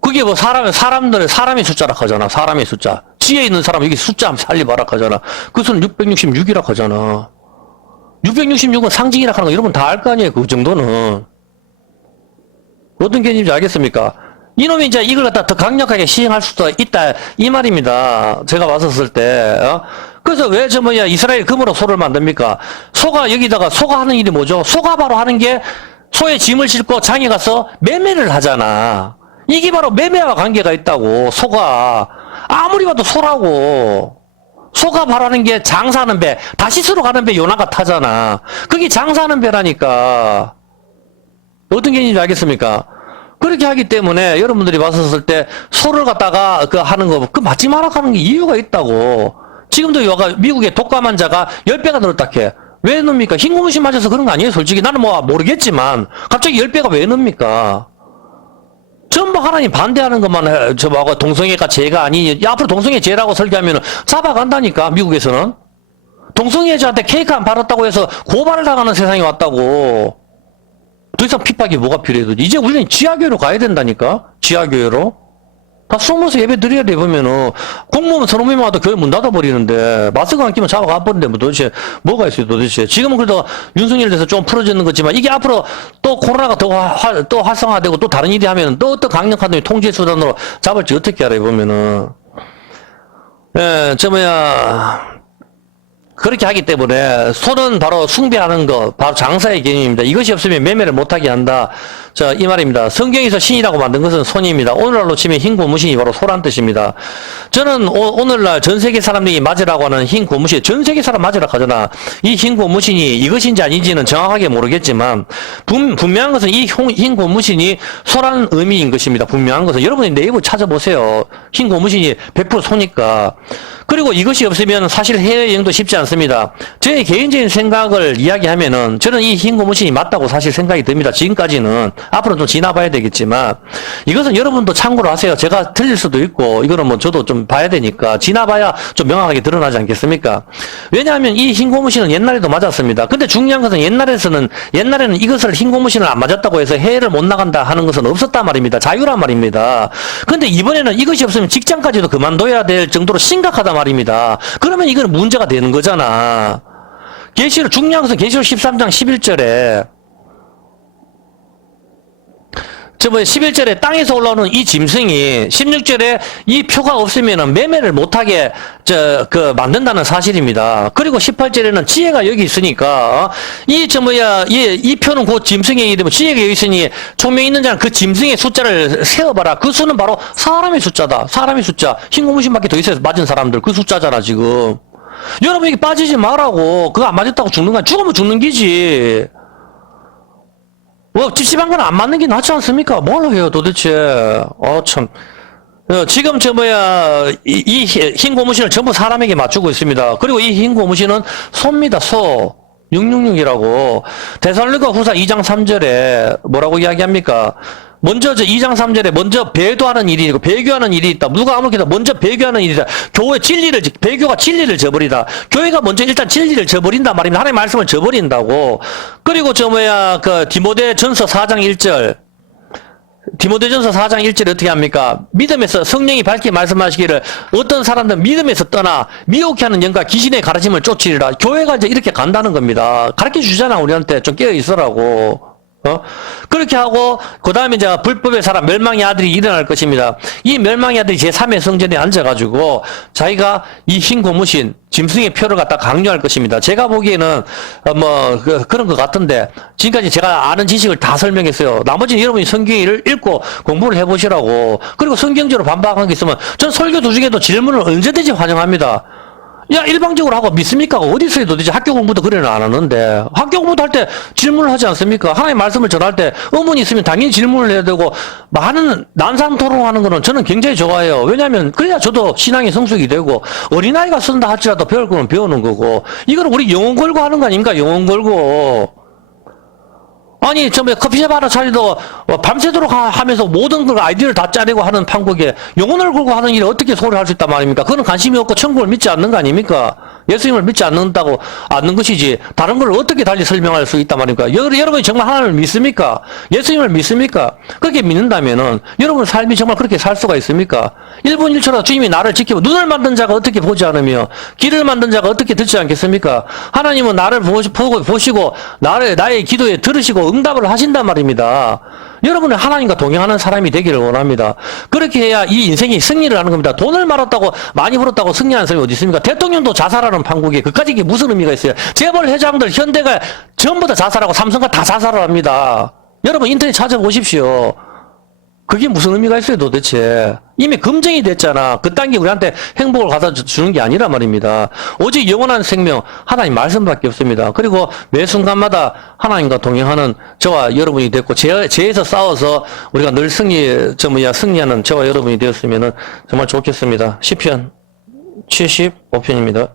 그게 사람의 숫자라 하잖아. 사람의 숫자. 지혜 있는 사람, 여기 숫자 한번 살리봐라 하잖아. 그 수는 666이라 하잖아. 666은 상징이라 하는 거 여러분 다 알 거 아니에요, 그 정도는. 어떤 개념인지 알겠습니까? 이놈이 이제 이걸 갖다 더 강력하게 시행할 수도 있다, 이 말입니다. 제가 봤었을 때. 그래서 왜 이스라엘 금으로 소를 만듭니까? 소가 하는 일이 뭐죠? 소가 바로 하는 게 소의 짐을 싣고 장에 가서 매매를 하잖아. 이게 바로 매매와 관계가 있다고, 소가. 아무리 봐도 소라고. 소가 바로 하는 게 장사하는 배, 다시스로 가는 배 요나가 타잖아. 그게 장사하는 배라니까. 어떤 개념인지 알겠습니까? 그렇게 하기 때문에 여러분들이 봤었을 때 소를 갖다가 하는 거, 맞지 마라 하는 게 이유가 있다고. 지금도 미국의 독감 환자가 10배가 늘었다 해. 왜 넣습니까? 흰 고무신 맞아서 그런 거 아니에요, 솔직히. 나는 모르겠지만, 갑자기 10배가 왜 넣습니까? 전부 하나님 반대하는 것만 해. 동성애가 죄가 아니니, 앞으로 동성애 죄라고 설계하면 잡아간다니까, 미국에서는. 동성애자한테 케이크 안 팔았다고 해서 고발을 당하는 세상이 왔다고. 더 이상 핍박이 뭐가 필요해도 이제 우리는 지하교회로 가야 된다니까. 지하교회로 다 숨어서 예배 드려야 돼. 보면은 공무원 선언위만 와도 교회 문 닫아버리는데 마스크 안 끼면 잡아가 버리는데 도대체 뭐가 있어요 도대체. 지금은 그래도 윤석열 돼서 좀 풀어지는 거지만 이게 앞으로 또 코로나가 또 활성화되고 또 다른 일이 하면 또 어떤 강력한 놈이 통제 수단으로 잡을지 어떻게 알아요 보면은. 그렇게 하기 때문에 소는 바로 숭배하는 것, 바로 장사의 개념입니다. 이것이 없으면 매매를 못하게 한다. 이 말입니다. 성경에서 신이라고 만든 것은 손입니다. 오늘날로 치면 흰 고무신이 바로 소란 뜻입니다. 저는 오늘날 전 세계 사람들이 맞으라고 하는 흰 고무신, 전 세계 사람 맞으라고 하잖아. 이 흰 고무신이 이것인지 아닌지는 정확하게 모르겠지만 분명한 것은 이 흰 고무신이 소란 의미인 것입니다. 분명한 것은 여러분이 네이버 찾아보세요. 흰 고무신이 100% 소니까. 그리고 이것이 없으면 사실 해외여행도 쉽지 않습니다. 제 개인적인 생각을 이야기하면은 저는 이 흰 고무신이 맞다고 사실 생각이 듭니다. 지금까지는. 앞으로 좀 지나봐야 되겠지만 이것은 여러분도 참고로 하세요. 제가 틀릴 수도 있고 이거는 저도 좀 봐야 되니까 지나봐야 좀 명확하게 드러나지 않겠습니까? 왜냐하면 이 흰 고무신은 옛날에도 맞았습니다. 근데 중요한 것은 옛날에는 이것을 흰 고무신을 안 맞았다고 해서 해외를 못 나간다 하는 것은 없었단 말입니다. 자유란 말입니다. 근데 이번에는 이것이 없으면 직장까지도 그만둬야 될 정도로 심각하단 말입니다. 그러면 이건 문제가 되는 거잖아. 중요한 것은 계시록 13장 11절에 저 뭐 11절에 땅에서 올라오는 이 짐승이 16절에 이 표가 없으면은 매매를 못하게 만든다는 사실입니다. 그리고 18절에는 지혜가 여기 있으니까 이 표는 그 짐승의 이름은 지혜가 여기 있으니 총명이 있는 자는 그 짐승의 숫자를 세어봐라. 그 수는 바로 사람의 숫자다. 사람의 숫자. 흰 고무신밖에 더 있어요. 맞은 사람들 그 숫자잖아 지금. 여러분에게 빠지지 말라고. 그거 안 맞았다고 죽는 거야. 죽으면 죽는 기지. 뭐 찝찝한 건 안 맞는 게 낫지 않습니까? 뭘 해요 도대체. 참. 지금 이 흰 고무신을 전부 사람에게 맞추고 있습니다. 그리고 이 흰 고무신은 소입니다. 소. 666이라고. 데살로니가 후서 2장 3절에 뭐라고 이야기합니까? 먼저 2장 3절에 먼저 배도하는 일이 있고 배교하는 일이 있다. 누가 아무렇게나 먼저 배교하는 일이다. 배교가 진리를 저버리다. 교회가 먼저 일단 진리를 저버린단 말입니다. 하나님의 말씀을 저버린다고. 그리고 디모데전서 4장 1절. 디모데전서 4장 1절에 어떻게 합니까? 믿음에서 성령이 밝게 말씀하시기를 어떤 사람들은 믿음에서 떠나 미혹해 하는 영과 귀신의 가르침을 쫓으리라. 교회가 이제 이렇게 간다는 겁니다. 가르쳐 주잖아, 우리한테. 좀 깨어 있으라고. 그렇게 하고, 그 다음에 이제 불법의 사람, 멸망의 아들이 일어날 것입니다. 이 멸망의 아들이 제3의 성전에 앉아가지고, 자기가 이 흰 고무신, 짐승의 표를 갖다 강요할 것입니다. 제가 보기에는, 그런 것 같은데, 지금까지 제가 아는 지식을 다 설명했어요. 나머지는 여러분이 성경을 읽고 공부를 해보시라고. 그리고 성경적으로 반박한 게 있으면, 전 설교 도중에도 질문을 언제든지 환영합니다. 야, 일방적으로 하고 믿습니까? 어디서요 도대체 학교 공부도 그래는 안 하는데. 학교 공부도 할 때 질문을 하지 않습니까? 하나님의 말씀을 전할 때 의문이 있으면 당연히 질문을 해야 되고, 많은 난상 토론하는 거는 저는 굉장히 좋아해요. 왜냐하면, 그래야 저도 신앙의 성숙이 되고, 어린아이가 쓴다 할지라도 배울 거는 배우는 거고, 이거는 우리 영혼 걸고 하는 거 아닙니까? 영혼 걸고. 아니, 커피숍 하나 차리도 밤새도록 하면서 모든 걸 아이디어를 다 짜내고 하는 판국에 영혼을 걸고 하는 일을 어떻게 소홀히 할 수 있단 말입니까? 그거는 관심이 없고 천국을 믿지 않는 거 아닙니까? 예수님을 믿지 않는 것이지, 다른 걸 어떻게 달리 설명할 수 있단 말입니까? 여러분이 정말 하나님을 믿습니까? 예수님을 믿습니까? 그렇게 믿는다면은, 여러분 삶이 정말 그렇게 살 수가 있습니까? 1분 1초라도 주님이 나를 지키고, 눈을 만든 자가 어떻게 보지 않으며, 귀를 만든 자가 어떻게 듣지 않겠습니까? 하나님은 나를 보시고, 나의 기도에 들으시고 응답을 하신단 말입니다. 여러분은 하나님과 동행하는 사람이 되기를 원합니다. 그렇게 해야 이 인생이 승리를 하는 겁니다. 돈을 많이 벌었다고 승리하는 사람이 어디 있습니까? 대통령도 자살하는 판국에 그까지 이게 무슨 의미가 있어요? 재벌 회장들, 현대가 전부 다 자살하고 삼성가 다 자살을 합니다. 여러분 인터넷 찾아보십시오. 그게 무슨 의미가 있어요 도대체? 이미 검증이 됐잖아. 그딴 게 우리한테 행복을 갖다 주는 게 아니란 말입니다. 오직 영원한 생명, 하나님 말씀밖에 없습니다. 그리고 매 순간마다 하나님과 동행하는 저와 여러분이 됐고, 죄에서 싸워서 우리가 늘 승리하는 저와 여러분이 되었으면 정말 좋겠습니다. 시편 75편입니다.